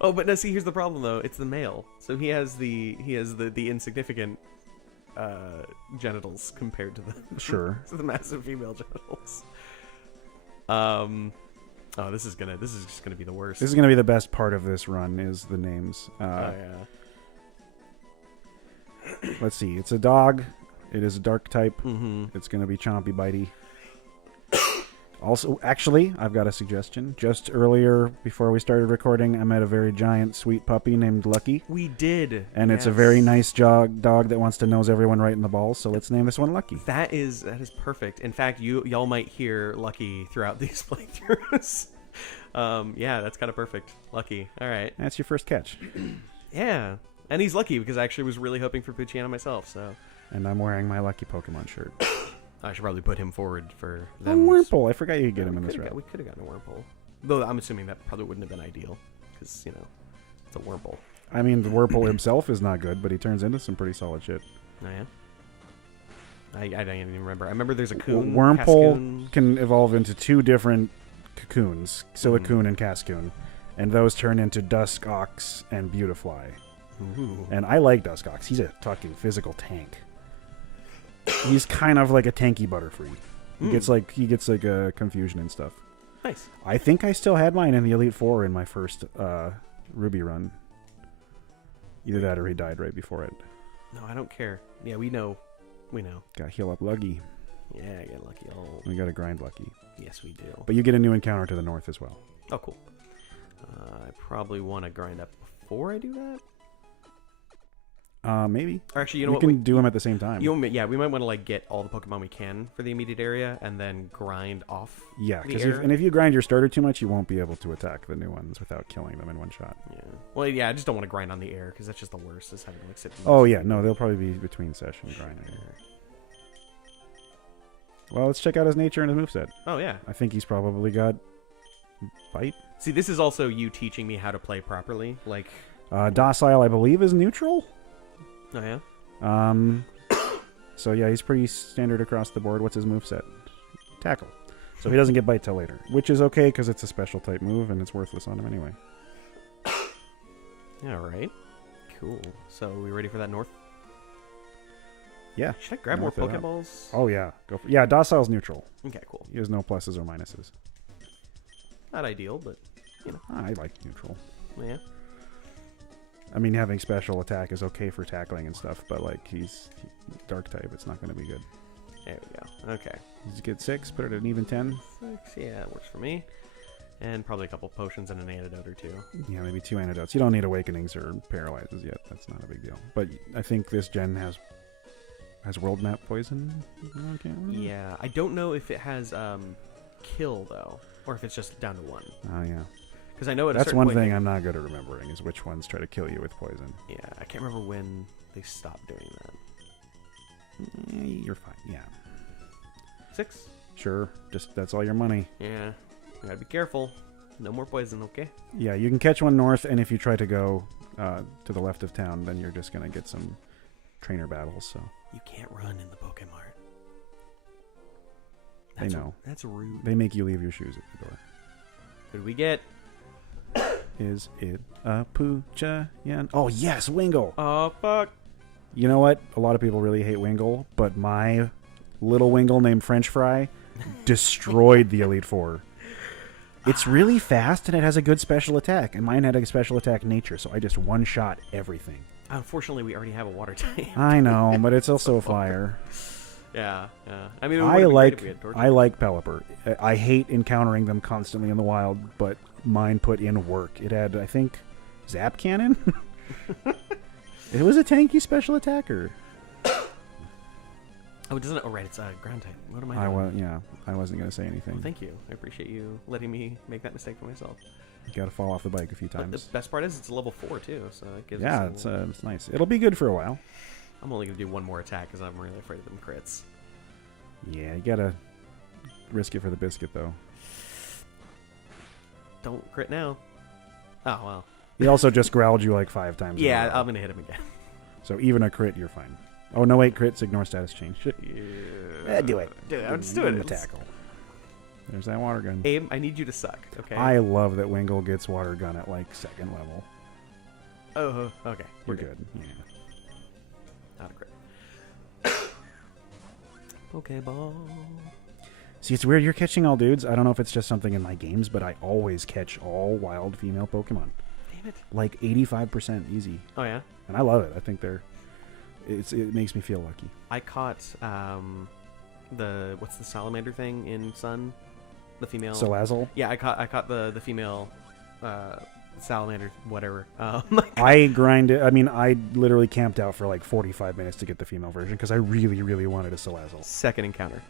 Oh, but no, see, here's the problem, though. It's the male. So he has the insignificant genitals compared to the Sure. to the massive female genitals. Oh, this is just gonna be the worst. This is gonna be the best part of this run is the names. Oh yeah. Let's see. It's a dog. It is a dark type. Mm-hmm. It's gonna be chompy bitey. Also, actually, I've got a suggestion. Just earlier, before we started recording, I met a very giant, sweet puppy named Lucky. We did. And it's a very nice dog that wants to nose everyone right in the balls, so let's name this one Lucky. That is perfect. In fact, y'all might hear Lucky throughout these playthroughs. Yeah, that's kind of perfect. Lucky. All right. That's your first catch. Yeah. And he's lucky because I actually was really hoping for Poochyena myself, so... And I'm wearing my Lucky Pokemon shirt. I should probably put him forward for A them. Wurmple. I forgot you could get him in this route. We could have gotten a Wurmple. Though I'm assuming that probably wouldn't have been ideal. Because, it's a Wurmple. I mean, the Wurmple himself is not good, but he turns into some pretty solid shit. Oh, yeah? I don't even remember. I remember there's a coon. Wurmple Cascoon. can evolve into two different cocoons, Silicoon and Cascoon. And those turn into Duskox and Beautifly. Ooh. And I like Duskox. He's a fucking physical tank. He's kind of like a tanky Butterfree. He gets like a confusion and stuff. Nice. I think I still had mine in the Elite Four in my first Ruby run. Either that or he died right before it. No, I don't care. Yeah, we know. Got heal up Lucky. Yeah, get lucky. Oh, We got to grind Lucky. yes, we do. But you get a new encounter to the north as well. Oh, cool. I probably want to grind up before I do that. Maybe. Or actually, you know we what? can do them at the same time. We might want to get all the Pokemon we can for the immediate area, and then grind off. Yeah, the because air. if you grind your starter too much, you won't be able to attack the new ones without killing them in one shot. Yeah. Well, yeah, I just don't want to grind on the air because that's just the worst. Is having sit. Oh yeah, no, they'll probably be between session grinding. Well, let's check out his nature and his moveset. Oh yeah. I think he's probably got bite. See, this is also you teaching me how to play properly. Like. Docile, I believe, is neutral. Oh yeah. So yeah, he's pretty standard across the board. What's his moveset? Tackle. So he doesn't get bite till later, which is okay because it's a special type move and it's worthless on him anyway. All right. Cool. So are we ready for that north? Yeah. Should I grab more North it up. Pokeballs? Oh yeah, go for. Yeah, Docile's neutral. Okay, cool. He has no pluses or minuses. Not ideal, but I like neutral. yeah. I mean, having special attack is okay for tackling and stuff, but like he's dark type, it's not going to be good. There we go. Okay. He's get 6, put it at an even 10. 6, yeah, that works for me. And probably a couple potions and an antidote or two. Yeah, maybe 2 antidotes. You don't need awakenings or paralyzes yet. That's not a big deal. But I think this gen has world map poison. Okay. Yeah, I don't know if it has kill though, or if it's just down to 1. Oh yeah. Because I know at a That's certain one point thing I'm not good at remembering is which ones try to kill you with poison. Yeah, I can't remember when they stopped doing that. You're fine. Yeah. 6. Sure. Just that's all your money. Yeah, you gotta be careful. No more poison, okay? Yeah, you can catch one north, and if you try to go to the left of town, then you're just gonna get some trainer battles, so You can't run in the Pokemart. they know. That's rude. They make you leave your shoes at the door. Who do we get? Is it a Poocha-yan? Oh, yes, Wingull! Oh, fuck. You know what? A lot of people really hate Wingull, but my little Wingull named French Fry destroyed the Elite Four. It's really fast, and it has a good special attack, and mine had a special attack nature, so I just one-shot everything. Unfortunately, we already have a water type. I know, but it's also a fire. Yeah, yeah. I mean, I like Pelipper. I hate encountering them constantly in the wild, but mine put in work. It had, I think, Zap Cannon? It was a tanky special attacker. Oh, doesn't it? Oh, right. It's a ground type. What am I doing? I wasn't going to say anything. Well, thank you. I appreciate you letting me make that mistake for myself. You got to fall off the bike a few But times. the best part is it's a level 4, too, so it gives Yeah, us it's nice. It'll be good for a while. I'm only going to do one more attack because I'm really afraid of them crits. Yeah, you got to risk it for the biscuit, though. Don't crit now. Oh, well. He also just growled you like 5 times. Yeah, I'm going to hit him again. So even a crit, you're fine. Oh, no, wait, crits, ignore status change. Shit. Yeah. Do it. Do it. I'm just doing it. Tackle. There's that water gun. Aim, I need you to suck, okay? I love that Wingull gets water gun at like 2nd level. Oh, okay. We're good. Yeah. Not a crit. Pokeball. See, it's weird. You're catching all dudes. I don't know if it's just something in my games, but I always catch all wild female Pokemon. Damn it. Like 85% easy. Oh, yeah? And I love it. I think it makes me feel lucky. I caught what's the salamander thing in Sun? The female. Salazzle? Yeah, I caught the female salamander, whatever. I grinded. I mean, I literally camped out for like 45 minutes to get the female version because I really, really wanted a Salazzle. Second encounter.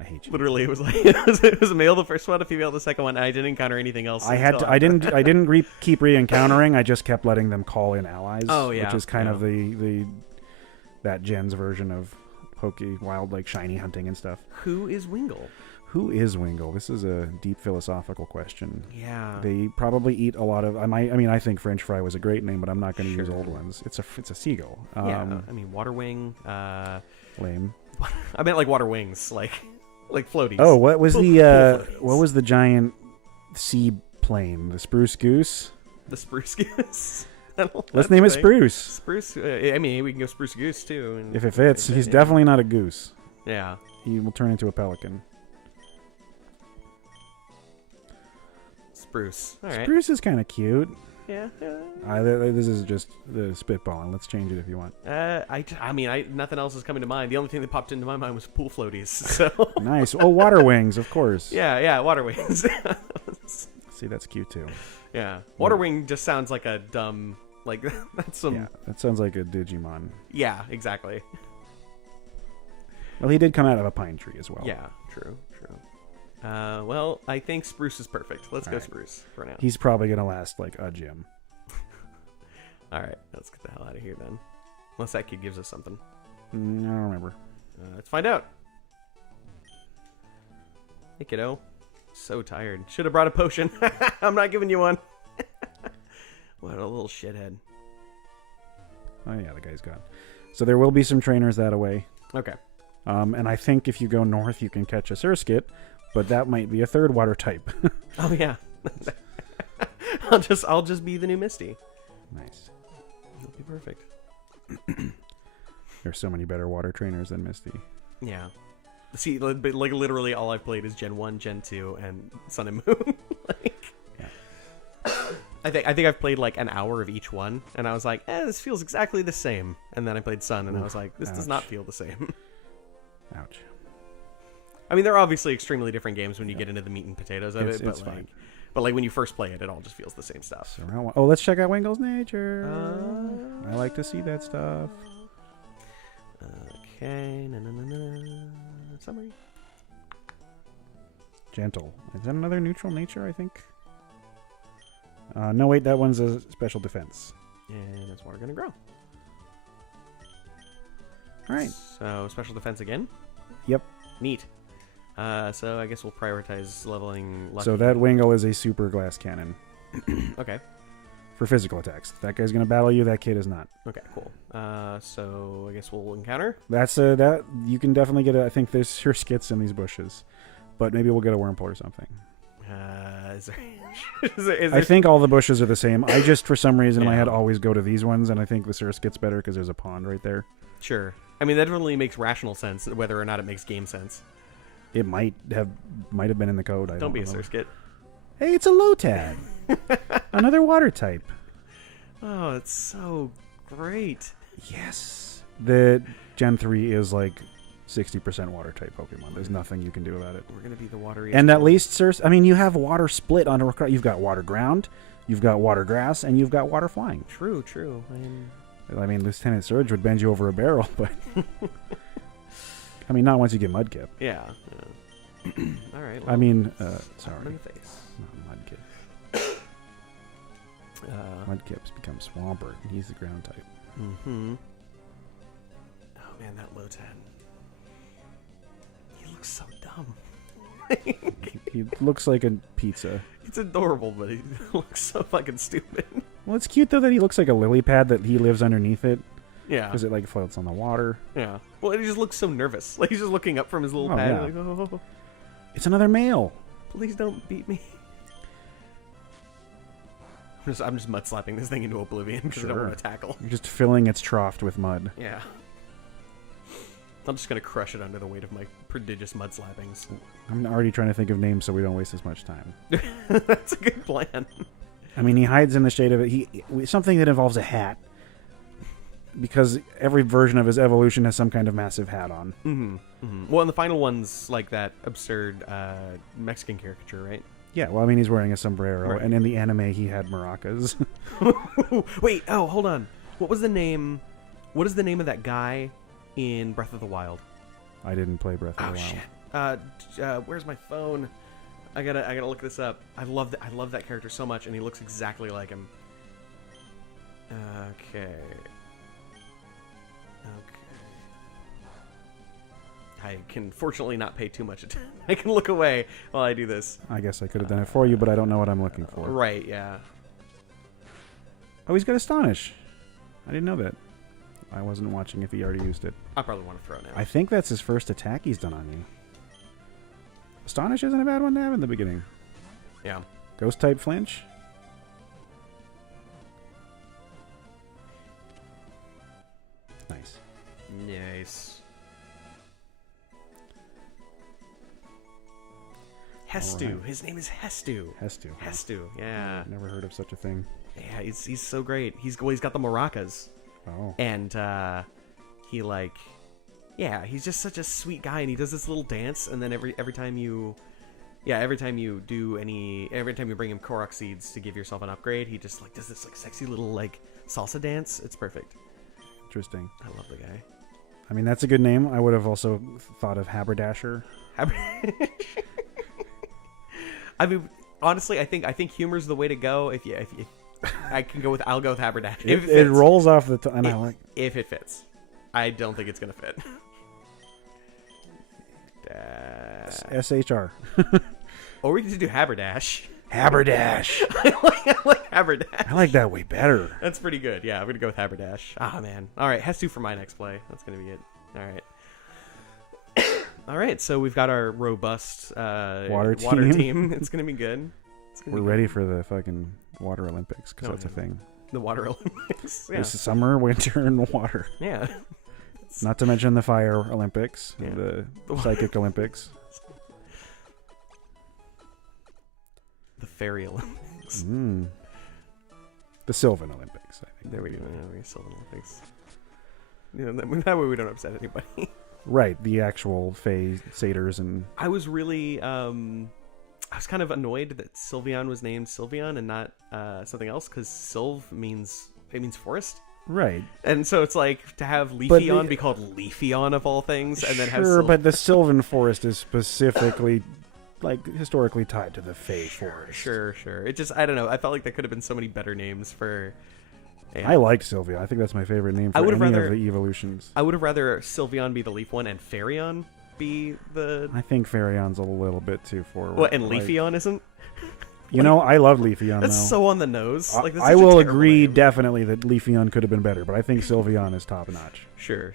I hate you. Literally, it was like it was a male the first one, a female the second one. I didn't encounter anything else. I didn't keep re-encountering. I just kept letting them call in allies. Oh yeah, which is kind of that gen's version of wild like shiny hunting and stuff. Who is Wingull? Who is Wingull? This is a deep philosophical question. Yeah. They probably eat a lot of. I think French Fry was a great name, but I'm not going to use old ones. It's a seagull. Yeah. I mean, water wing. Lame. I meant like water wings, like floaties. Oh, what was the giant sea plane? The spruce goose. The spruce goose. Let's name it Spruce. Spruce. I mean, we can go Spruce Goose too. If it fits, he's definitely not a goose. Yeah. He will turn into a pelican. Spruce. All right. Spruce is kind of cute. Yeah. This is just the spitballing. Let's change it if you want. I mean, nothing else is coming to mind. The only thing that popped into my mind was pool floaties. So. Nice. Oh, water wings, of course. Yeah, water wings. See, that's cute too. Yeah, water wing just sounds like a dumb, like that's some. Yeah, that sounds like a Digimon. Yeah, exactly. Well, he did come out of a pine tree as well. Yeah, true. Well, I think Spruce is perfect. Let's go right. Spruce for now. He's probably gonna last like a gym. All right, let's get the hell out of here then. Unless that kid gives us something. I don't remember. Let's find out. Hey, kiddo. So tired. Should have brought a potion. I'm not giving you one. What a little shithead. Oh yeah, the guy's gone. So there will be some trainers that away. Okay. And I think if you go north, you can catch a Surskit, but that might be a third water type. Oh yeah. I'll just be the new Misty. Nice. That'll be perfect. There's so many better water trainers than Misty. Yeah. See, like literally all I've played is Gen 1, Gen 2, and Sun and Moon. Yeah. I think I've played like an hour of each one, and I was like, this feels exactly the same. And then I played Sun, and I was like, this does not feel the same. Ouch. I mean, they're obviously extremely different games when you get into the meat and potatoes of it, it's fine. But like when you first play it, it all just feels the same stuff. Oh, let's check out Wingull's nature. I like to see that stuff. Okay. Summary. Gentle. Is that another neutral nature, I think? No, wait, that one's a special defense. And that's water gonna grow. Alright. So, special defense again? Yep. Neat. So I guess we'll prioritize leveling Lucky. So that Wingull is a super glass cannon. Okay. for physical attacks. That guy's going to battle you. That kid is not. Okay, cool. So I guess we'll encounter. That's that. You can definitely get. I think there's sure skits in these bushes, but maybe we'll get a Wurmple or something. Is there... I think all the bushes are the same. I just, for some reason, in my Yeah. head, always go to these ones, and I think the Surskit's better because there's a pond right there. Sure. I mean, that definitely makes rational sense, whether or not it makes game sense. It might have been in the code. I don't be a know. Surskit. Hey, it's a Lotad. Another water type. Oh, it's so great. Yes. The Gen 3 is like 60% water type Pokemon. There's nothing you can do about it. We're going to be the watery. And at least, you have water split on a. You've got water ground, you've got water grass, and you've got water flying. True. I mean, Lieutenant Surge would bend you over a barrel, but. I mean, not once you get Mudkip. Yeah. All right. I mean, sorry. In the face. Not Mudkip. Mudkip's become Swampert, and he's the ground type. Mm-hmm. Oh, man, that Lotad. He looks so dumb. He looks like a pizza. It's adorable, but he looks so fucking stupid. Well, it's cute, though, that he looks like a lily pad that he lives underneath it. Yeah. Because it, like, floats on the water. Yeah. Well, he just looks so nervous. Like, he's just looking up from his little pad. Yeah. Like, oh, It's another male. please don't beat me. I'm just mud slapping this thing into oblivion because I don't Sure. want to tackle. You're just filling its trough with mud. Yeah. I'm just going to crush it under the weight of my prodigious mud slappings. I'm already trying to think of names so we don't waste as much time. That's a good plan. I mean, he hides in the shade of it. Something that involves a hat. Because every version of his evolution has some kind of massive hat on. Mm-hmm. Mm-hmm. Well, and the final one's like that absurd Mexican caricature, right? Yeah, well, I mean, he's wearing a sombrero. Right. And in the anime, he had maracas. Wait, hold on. What is the name of that guy in Breath of the Wild? I didn't play Breath of the Wild. Shit. Where's my phone? I gotta look this up. I love that character so much, and he looks exactly like him. Okay. I can fortunately not pay too much attention. I can look away while I do this. I guess I could have done it for you, but I don't know what I'm looking for. Right, yeah. Oh, he's got Astonish. I didn't know that. I wasn't watching if he already used it. I probably want to throw it now. I think that's his first attack he's done on you. Astonish isn't a bad one to have in the beginning. Yeah. Ghost type flinch. Nice. Nice. Hestu. Right. His name is Hestu. Hestu. Huh? Hestu. Yeah. Never heard of such a thing. Yeah. He's so great. He's got the maracas, Oh. and he's just such a sweet guy, and he does this little dance, and then every time you bring him Korok seeds to give yourself an upgrade, he just like does this like sexy little like salsa dance. It's perfect. Interesting. I love the guy. I mean, that's a good name. I would have also thought of Haberdasher. I mean, honestly, I think humor's the way to go. If I'll go with Haberdash. It rolls off the tongue, and I like. If it fits, I don't think it's gonna fit. SHR. Or we could just do Haberdash. Haberdash. I like Haberdash. I like that way better. That's pretty good. Yeah, I'm gonna go with Haberdash. Ah, man. All right, Hestu for my next play. That's gonna be it. All right. All right, so we've got our robust water team. It's gonna be good. We're ready for the fucking Water Olympics because that's a thing. The Water Olympics. Yeah. This is summer, winter, and water. Yeah. Not to mention the Fire Olympics, Yeah. the Psychic Olympics. The Fairy Olympics. The Sylvan Olympics, I think. There we go. Yeah, Sylvan Olympics. You know, that way we don't upset anybody. Right, the actual Fae satyrs and... I was really, I was kind of annoyed that Sylveon was named Sylveon and not something else, because Sylv means forest. Right. And so it's like to have Leafeon be called Leafeon of all things, and then have Sure, but the Sylvan Forest is specifically, like, historically tied to the Fae Forest. Sure. It just, I don't know. I felt like there could have been so many better names for... Yeah. I like Sylvia. I think that's my favorite name for any of the evolutions. I would have rather Sylveon be the leaf one and Faireon be the... I think Faireon's a little bit too forward. What, and Leafeon isn't? You know, I love Leafeon, That's though. so on the nose. Like, that's I such a will terrible agree name. definitely that Leafeon could have been better, but I think Sylveon is top notch. Sure.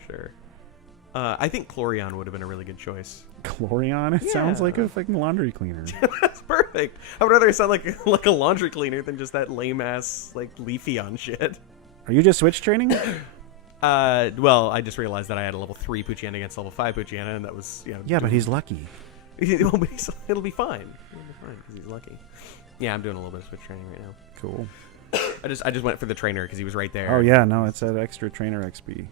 I think Chlorion would have been a really good choice. Chlorion? It sounds Yeah. like a fucking laundry cleaner. That's perfect. I would rather it sound like a laundry cleaner than just that lame ass like Leafeon shit. Are you just switch training? Well, I just realized that I had a level 3 Poochyena against level 5 Poochyena, and that was, Yeah, but he's lucky. well, but it'll be fine. It'll be fine because he's lucky. Yeah, I'm doing a little bit of switch training right now. Cool. I just went for the trainer because he was right there. Oh, yeah, no, it's that extra trainer XP.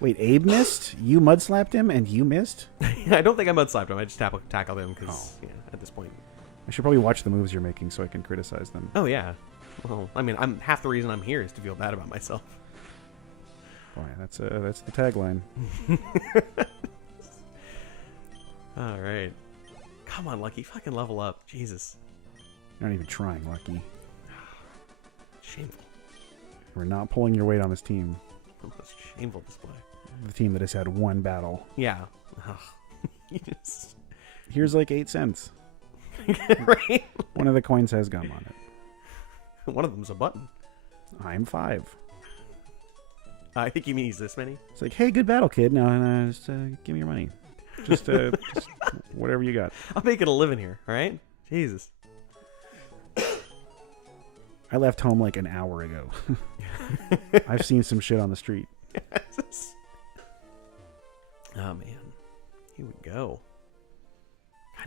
Wait, Abe missed? You mud slapped him and you missed? I don't think I mud slapped him. I just tackled him because at this point. I should probably watch the moves you're making so I can criticize them. Oh yeah. Well, I mean, I'm half the reason I'm here is to feel bad about myself. Boy, that's the tagline. All right. Come on, Lucky, fucking level up. Jesus. You're not even trying, Lucky. Shameful. We're not pulling your weight on this team. Most shameful display. The team that has had one battle. Yeah. Ugh. You just... Here's like 8 cents. right? One of the coins has gum on it. One of them's a button. I'm 5. I think you mean he's this many. It's like, hey, good battle, kid. Now, just give me your money. Just whatever you got. I'm making a living here, all right? Jesus. I left home like an hour ago. I've seen some shit on the street. Oh, man. Here we go.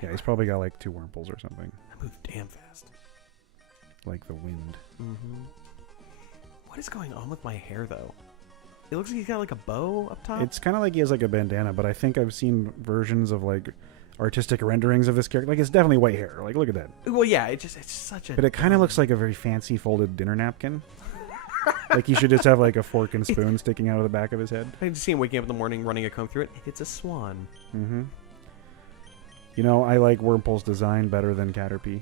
Yeah, he's probably got like 2 Wurmples or something. I move damn fast. Like the wind. Mm-hmm. What is going on with my hair, though? It looks like he's got like a bow up top. It's kind of like he has like a bandana, but I think I've seen versions of like artistic renderings of this character. Like, it's definitely white hair. Like, look at that. Well, yeah, it's such a... But it kind of looks like a very fancy folded dinner napkin. Like he should just have like a fork and spoon sticking out of the back of his head. I just see him waking up in the morning, running a comb through it. It's a swan. Mm-hmm. You know, I like Wurmple's design better than Caterpie.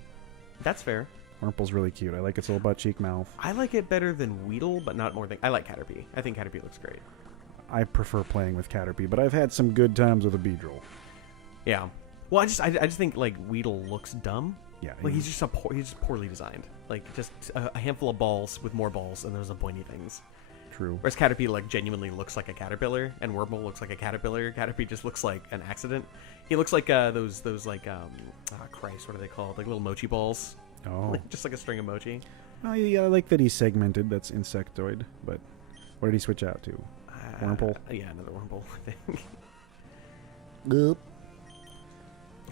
That's fair. Wurmple's really cute. I like its little butt cheek mouth. I like it better than Weedle, but not more than... I like Caterpie. I think Caterpie looks great. I prefer playing with Caterpie, but I've had some good times with a Beedrill. Yeah. Well, I just think like Weedle looks dumb. Yeah. Like he's just poorly designed. Like just a handful of balls with more balls, and those are pointy things. True. Whereas Caterpie like genuinely looks like a caterpillar, and Wurmple looks like a caterpillar. Caterpie just looks like an accident. He looks like those like Christ, what are they called? Like little mochi balls. Oh. Like, just like a string of mochi. Oh, yeah, I like that he's segmented. That's insectoid. But what did he switch out to? Wurmple? Yeah, another Wurmple, I think. Boop.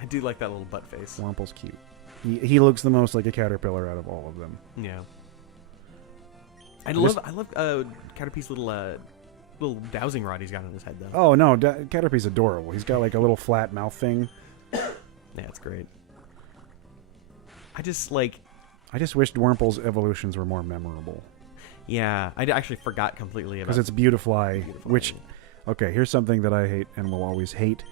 I do like that little butt face. Wurmple's cute. He looks the most like a caterpillar out of all of them. Yeah. I love Caterpie's little dowsing rod he's got on his head though. Oh no, Caterpie's adorable. He's got like a little flat mouth thing. Yeah, it's great. I just wished Wurmple's evolutions were more memorable. Yeah, I actually forgot completely about because it's Beautifly, which, okay, here's something that I hate and will always hate.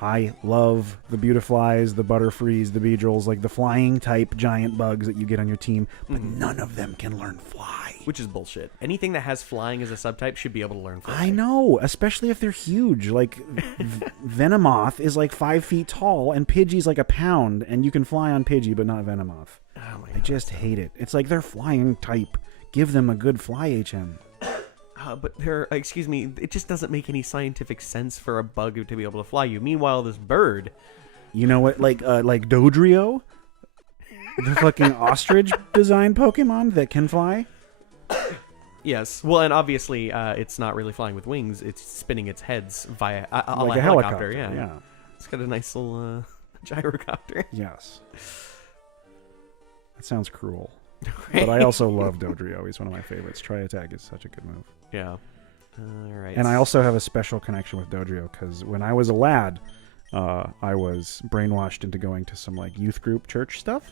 I love the Beautiflies, the Butterfrees, the Beedrills, like the flying type giant bugs that you get on your team, but none of them can learn fly. Which is bullshit. Anything that has flying as a subtype should be able to learn fly. I know, especially if they're huge. Like, Venomoth is like 5 feet tall, and Pidgey's like a pound, and you can fly on Pidgey, but not Venomoth. Oh my God. I just hate it. It's like they're flying type. Give them a good fly HM. But excuse me, it just doesn't make any scientific sense for a bug to be able to fly you. Meanwhile, this bird... You know what? Like Dodrio? The fucking ostrich design Pokemon that can fly? Yes. Well, and obviously, it's not really flying with wings. It's spinning its heads via like a helicopter. Yeah. It's got a nice little gyrocopter. Yes. That sounds cruel. But I also love Dodrio. He's one of my favorites. Tri-Attack is such a good move. Yeah. All right. And I also have a special connection with Dodrio because when I was a lad, I was brainwashed into going to some like youth group church stuff.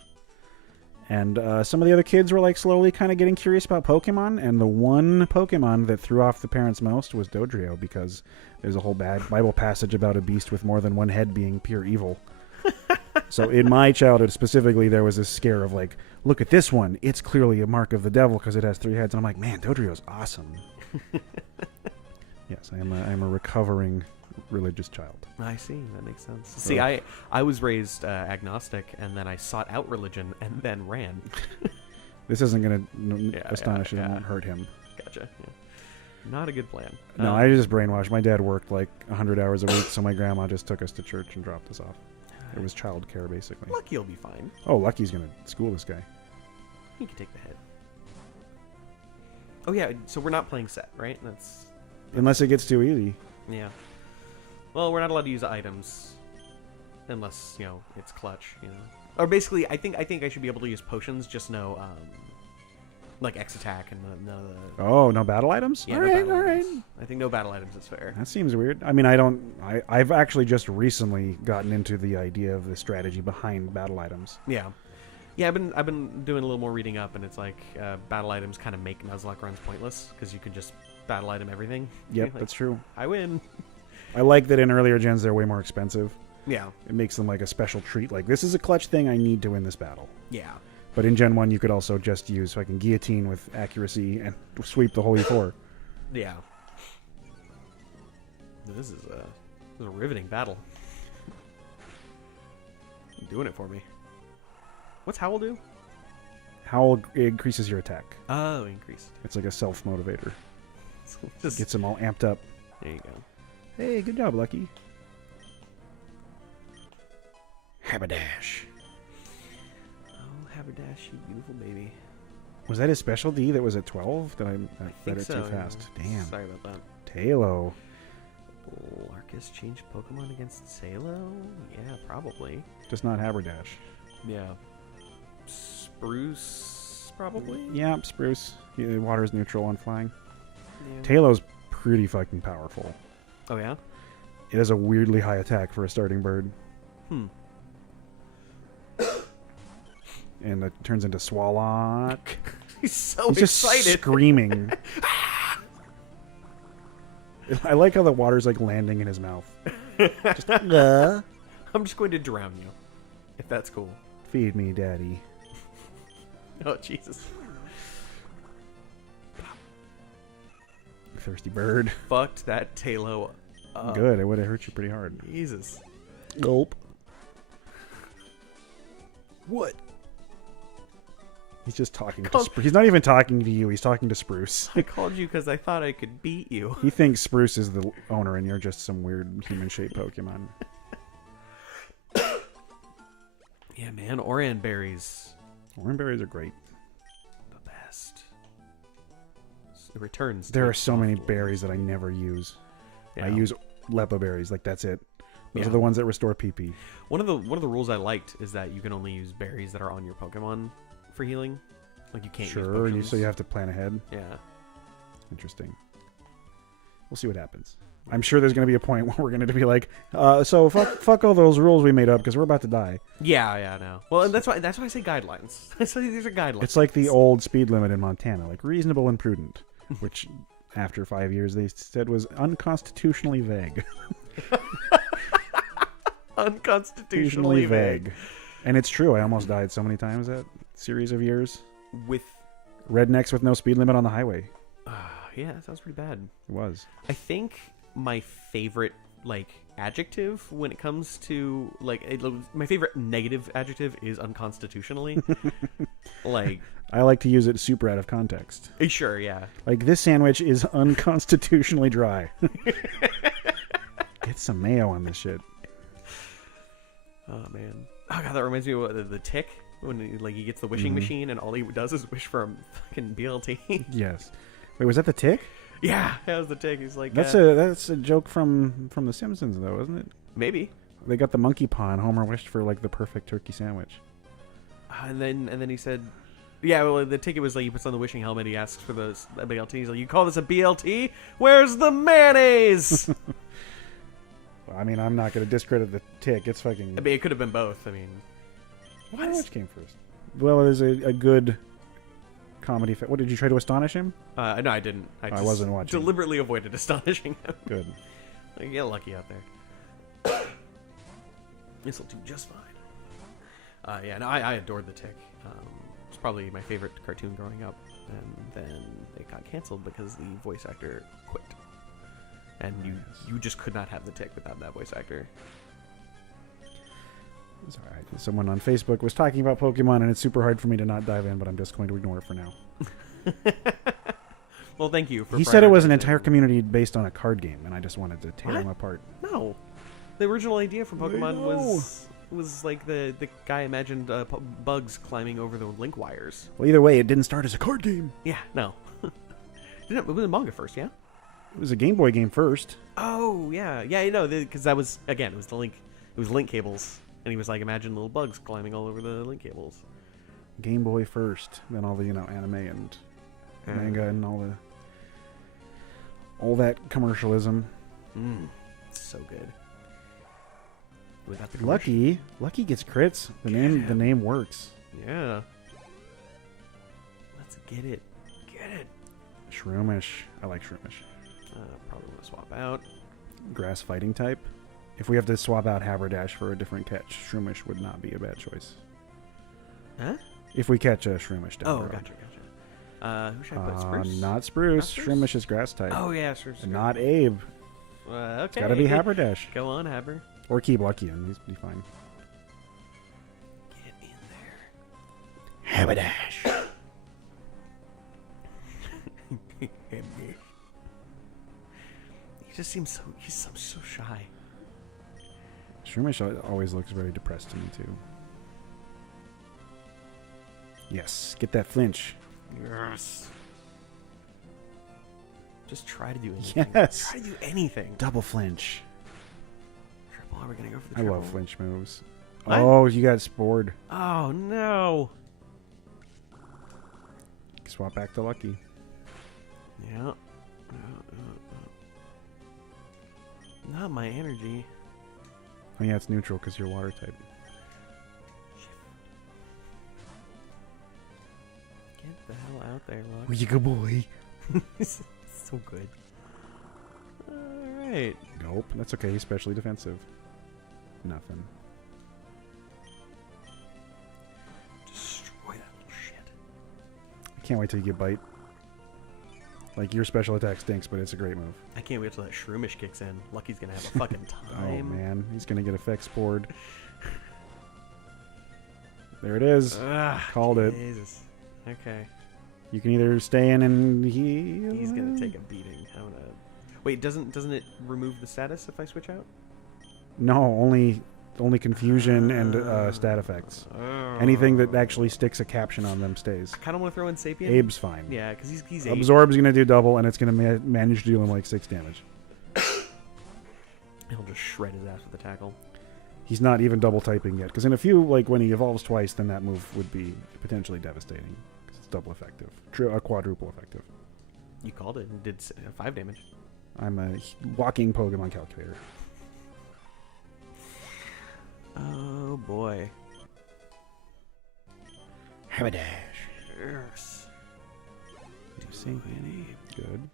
And some of the other kids were like slowly kind of getting curious about Pokemon. And the one Pokemon that threw off the parents most was Dodrio because there's a whole bad Bible passage about a beast with more than one head being pure evil. So in my childhood specifically, there was this scare of like, look at this one. It's clearly a mark of the devil because it has 3 heads. And I'm like, man, Dodrio's awesome. Yes, I am a recovering religious child. I see. That makes sense. See, I was raised agnostic, and then I sought out religion, and then ran. This isn't going to astonish him. It won't hurt him. Gotcha. Yeah. Not a good plan. No, I just brainwashed. My dad worked like 100 hours a week, so my grandma just took us to church and dropped us off. It was childcare, basically. Lucky'll be fine. Oh, Lucky's going to school this guy. He can take the hit. Oh, yeah, so we're not playing set, right? That's Unless it gets too easy. Yeah. Well, we're not allowed to use items unless, it's clutch, Or basically, I think I should be able to use potions, just no, like X attack and none of the... Oh, no battle items? Yeah, all right. I think no battle items is fair. That seems weird. I mean, I've actually just recently gotten into the idea of the strategy behind battle items. Yeah. Yeah, I've been doing a little more reading up, and it's like battle items kind of make Nuzlocke runs pointless, because you can just battle item everything. Yep, that's true. I win. I like that in earlier gens they're way more expensive. Yeah. It makes them like a special treat. Like, this is a clutch thing I need to win this battle. Yeah. But in Gen 1, you could also just use fucking guillotine with accuracy and sweep the Holy Four. Yeah. This is a riveting battle. You're doing it for me. What's Howl do? Howl increases your attack. Oh, increased. It's like a self-motivator. Just gets them all amped up. There you go. Hey, good job, Lucky. Haberdash. Haberdash, you beautiful baby. Was that his specialty that was at 12? Did I read it so, too fast? Damn. Sorry about that. Talo. Larkus changed Pokemon against Salo? Yeah, probably. Just not Haberdash. Yeah. Spruce, probably? Yeah, Spruce. Water is neutral on flying. Yeah. Talo's pretty fucking powerful. Oh, yeah? It has a weirdly high attack for a starting bird. And it turns into Swallock. He's so He's just excited. Screaming. I like how the water's like landing in his mouth. Just, I'm just going to drown you, if that's cool. feed me, daddy. Oh, Jesus. Thirsty bird. Fucked that Talo up. Good, it would have hurt you pretty hard. Jesus. Gulp. What? He's just talking to Spruce. He's not even talking to you. He's talking to Spruce. I called you because I thought I could beat you. He thinks Spruce is the owner and you're just some weird human-shaped Pokemon. Yeah, man. Oran berries. Oran berries are great. The best. It returns. There are so many berries that I never use. Yeah. I use Lepa berries. Like, that's it. Those Yeah. are the ones that restore PP. One of the rules I liked is that you can only use berries that are on your Pokemon for healing. Like, you can't use potions. So you have to plan ahead. Yeah. Interesting. We'll see what happens. I'm sure there's going to be a point where we're going to be like, so fuck all those rules we made up because we're about to die. Yeah, I know. Well, and that's why I say guidelines. So these are guidelines. It's like the old speed limit in Montana, like reasonable and prudent, which after 5 years they said was unconstitutionally vague. Unconstitutionally vague. And it's true. I almost died so many times that series of years. With Rednecks with no speed limit on the highway. yeah, that sounds pretty bad. It was. I think my favorite adjective when it comes to my favorite negative adjective is unconstitutionally. I like to use it super out of context. Sure, yeah. Like, this sandwich is unconstitutionally dry. Get some mayo on this shit. Oh man. Oh god, that reminds me of the Tick when he gets the wishing machine and all he does is wish for a fucking BLT. Yes. Wait, was that the Tick? Yeah, that was the Tick. He's like, that's a joke from The Simpsons, though, isn't it? Maybe. They got the monkey paw and Homer wished for the perfect turkey sandwich. And then he said, yeah, well, the ticket was he puts on the wishing helmet, he asks for the BLT. He's like, you call this a BLT? Where's the mayonnaise? I mean, I'm not going to discredit the Tick. It's fucking... I mean, it could have been both. I mean... Which came first? Well, there's a good comedy... What, did you try to astonish him? No, I didn't. I wasn't watching. Deliberately avoided astonishing him. Good. Get lucky out there. This'll do just fine. Yeah, no, I adored the Tick. It's probably my favorite cartoon growing up. And then it got canceled because the voice actor quit. and you just could not have the tick without that voice actor. It's all right. Someone on Facebook was talking about Pokemon, and it's super hard for me to not dive in, but I'm just going to ignore it for now. Well, thank you for. He said it was an entire community based on a card game, and I just wanted to tear him apart. No, the original idea for Pokemon was like the guy imagined bugs climbing over the link wires. Well, either way, it didn't start as a card game. Yeah, no. It was a manga first, yeah. It was a Game Boy game first. Oh yeah, you know, because that was again, it was the link. It was link cables, and he was like, imagine little bugs climbing all over the link cables. Game Boy first, then all the anime and manga and all that commercialism. So good. Without the commercial. Lucky gets crits. The name works. Yeah. Let's get it. Shroomish. I like Shroomish. Probably want to swap out. Grass fighting type. If we have to swap out Haberdash for a different catch, Shroomish would not be a bad choice. Huh? If we catch a Shroomish down the road. Gotcha. Who should I put? Spruce? Not Spruce. Shroomish is grass type. Oh, yeah, Spruce. Not Abe. Okay. It's got to be Haberdash. Go on, Haber. Or keep Lucky and he's be fine. Get in there. Haberdash. He just seems he's so shy. Shroomish always looks very depressed to me, too. Yes, get that flinch. Yes. Just try to do anything. Yes. Try to do anything. Double flinch. Triple. Are we gonna go for the I triple? love flinch moves. What? Oh, you got spored. Oh no. Swap back to Lucky. Yeah. Not my energy. Oh yeah, it's neutral because you're water type. Get the hell out there, Luck. Where you go, boy? So good. Alright. Nope, that's okay. He's specially defensive. Nothing. Destroy that little shit. I can't wait till you get bite. Like, your special attack stinks, but it's a great move. I can't wait till that Shroomish kicks in. Lucky's gonna have a fucking Oh, time. man. He's going to get effects poured. There it is. Called it. Jesus. Okay. You can either stay in and heal. He's gonna take a beating. I'm gonna... Wait, doesn't it remove the status if I switch out? No, only confusion and stat effects. Anything that actually sticks a caption on them stays. I kind of want to throw in Sapien. Abe's fine. Yeah, because he's Abe. Absorb's going to do double, and it's going to manage to do him like 6 damage. He'll just shred his ass with a tackle. He's not even double typing yet, because in a few, like when he evolves twice, then that move would be potentially devastating. Because it's double effective. Quadruple effective. You called it and did 5 damage. I'm a walking Pokemon calculator. Oh boy. Haberdash. Yes. Do Sapien.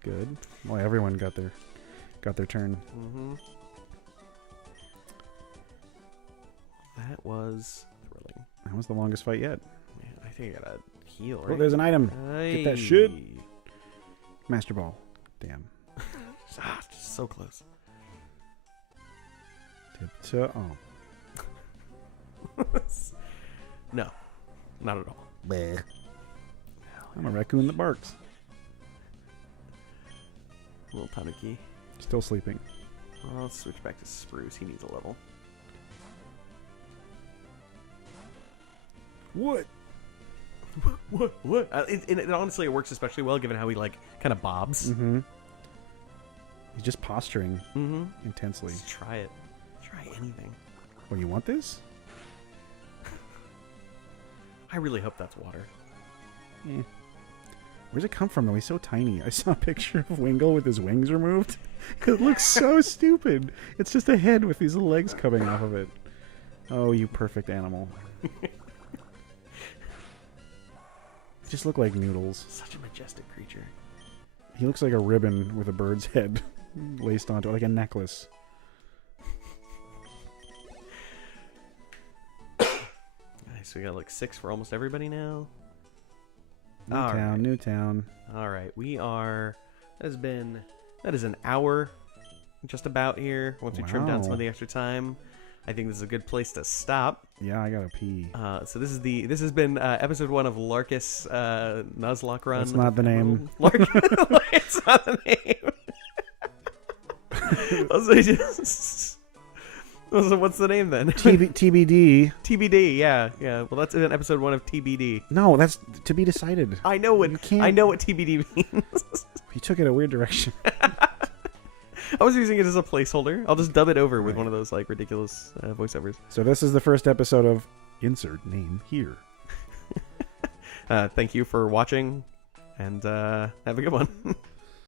Good. Well, everyone got their turn. Mm-hmm. That was thrilling. That was the longest fight yet. Man, I think I gotta heal, right? Oh, there's an item. Get that shit. Master Ball. Damn. Just so close. Tiptoe. Oh. No. Not at all. Bleh. I'm a raccoon that barks. Little Tanuki. Still sleeping. Well, let's switch back to Spruce. He needs a level. What? What? It honestly, it works especially well given how he, like, kind of bobs. Mm-hmm. He's just posturing intensely. Let's try it. Try anything. Oh, you want this? I really hope that's water. Eh. Where's it come from, though? He's so tiny. I saw a picture of Wingull with his wings removed. It looks so stupid. It's just a head with these legs coming off of it. Oh, you perfect animal. Just look like noodles. Such a majestic creature. He looks like a ribbon with a bird's head laced onto it, like a necklace. Nice. We got like 6 for almost everybody now. New town. All right. We are. That is an hour just about here. Once we trim down some Wow. of the extra time, I think this is a good place to stop. Yeah, I gotta pee. So this has been episode 1 of Larkus Nuzlocke Run. That's not the name. It's not the name. Also, what's the name then? TBD. TBD. Yeah. Well, that's in episode 1 of TBD. No, that's to be decided. I know what TBD means. You took it a weird direction. I was using it as a placeholder. I'll just dub it over with one of those like ridiculous voiceovers. So this is the first episode of Insert Name Here. Thank you for watching, and have a good one.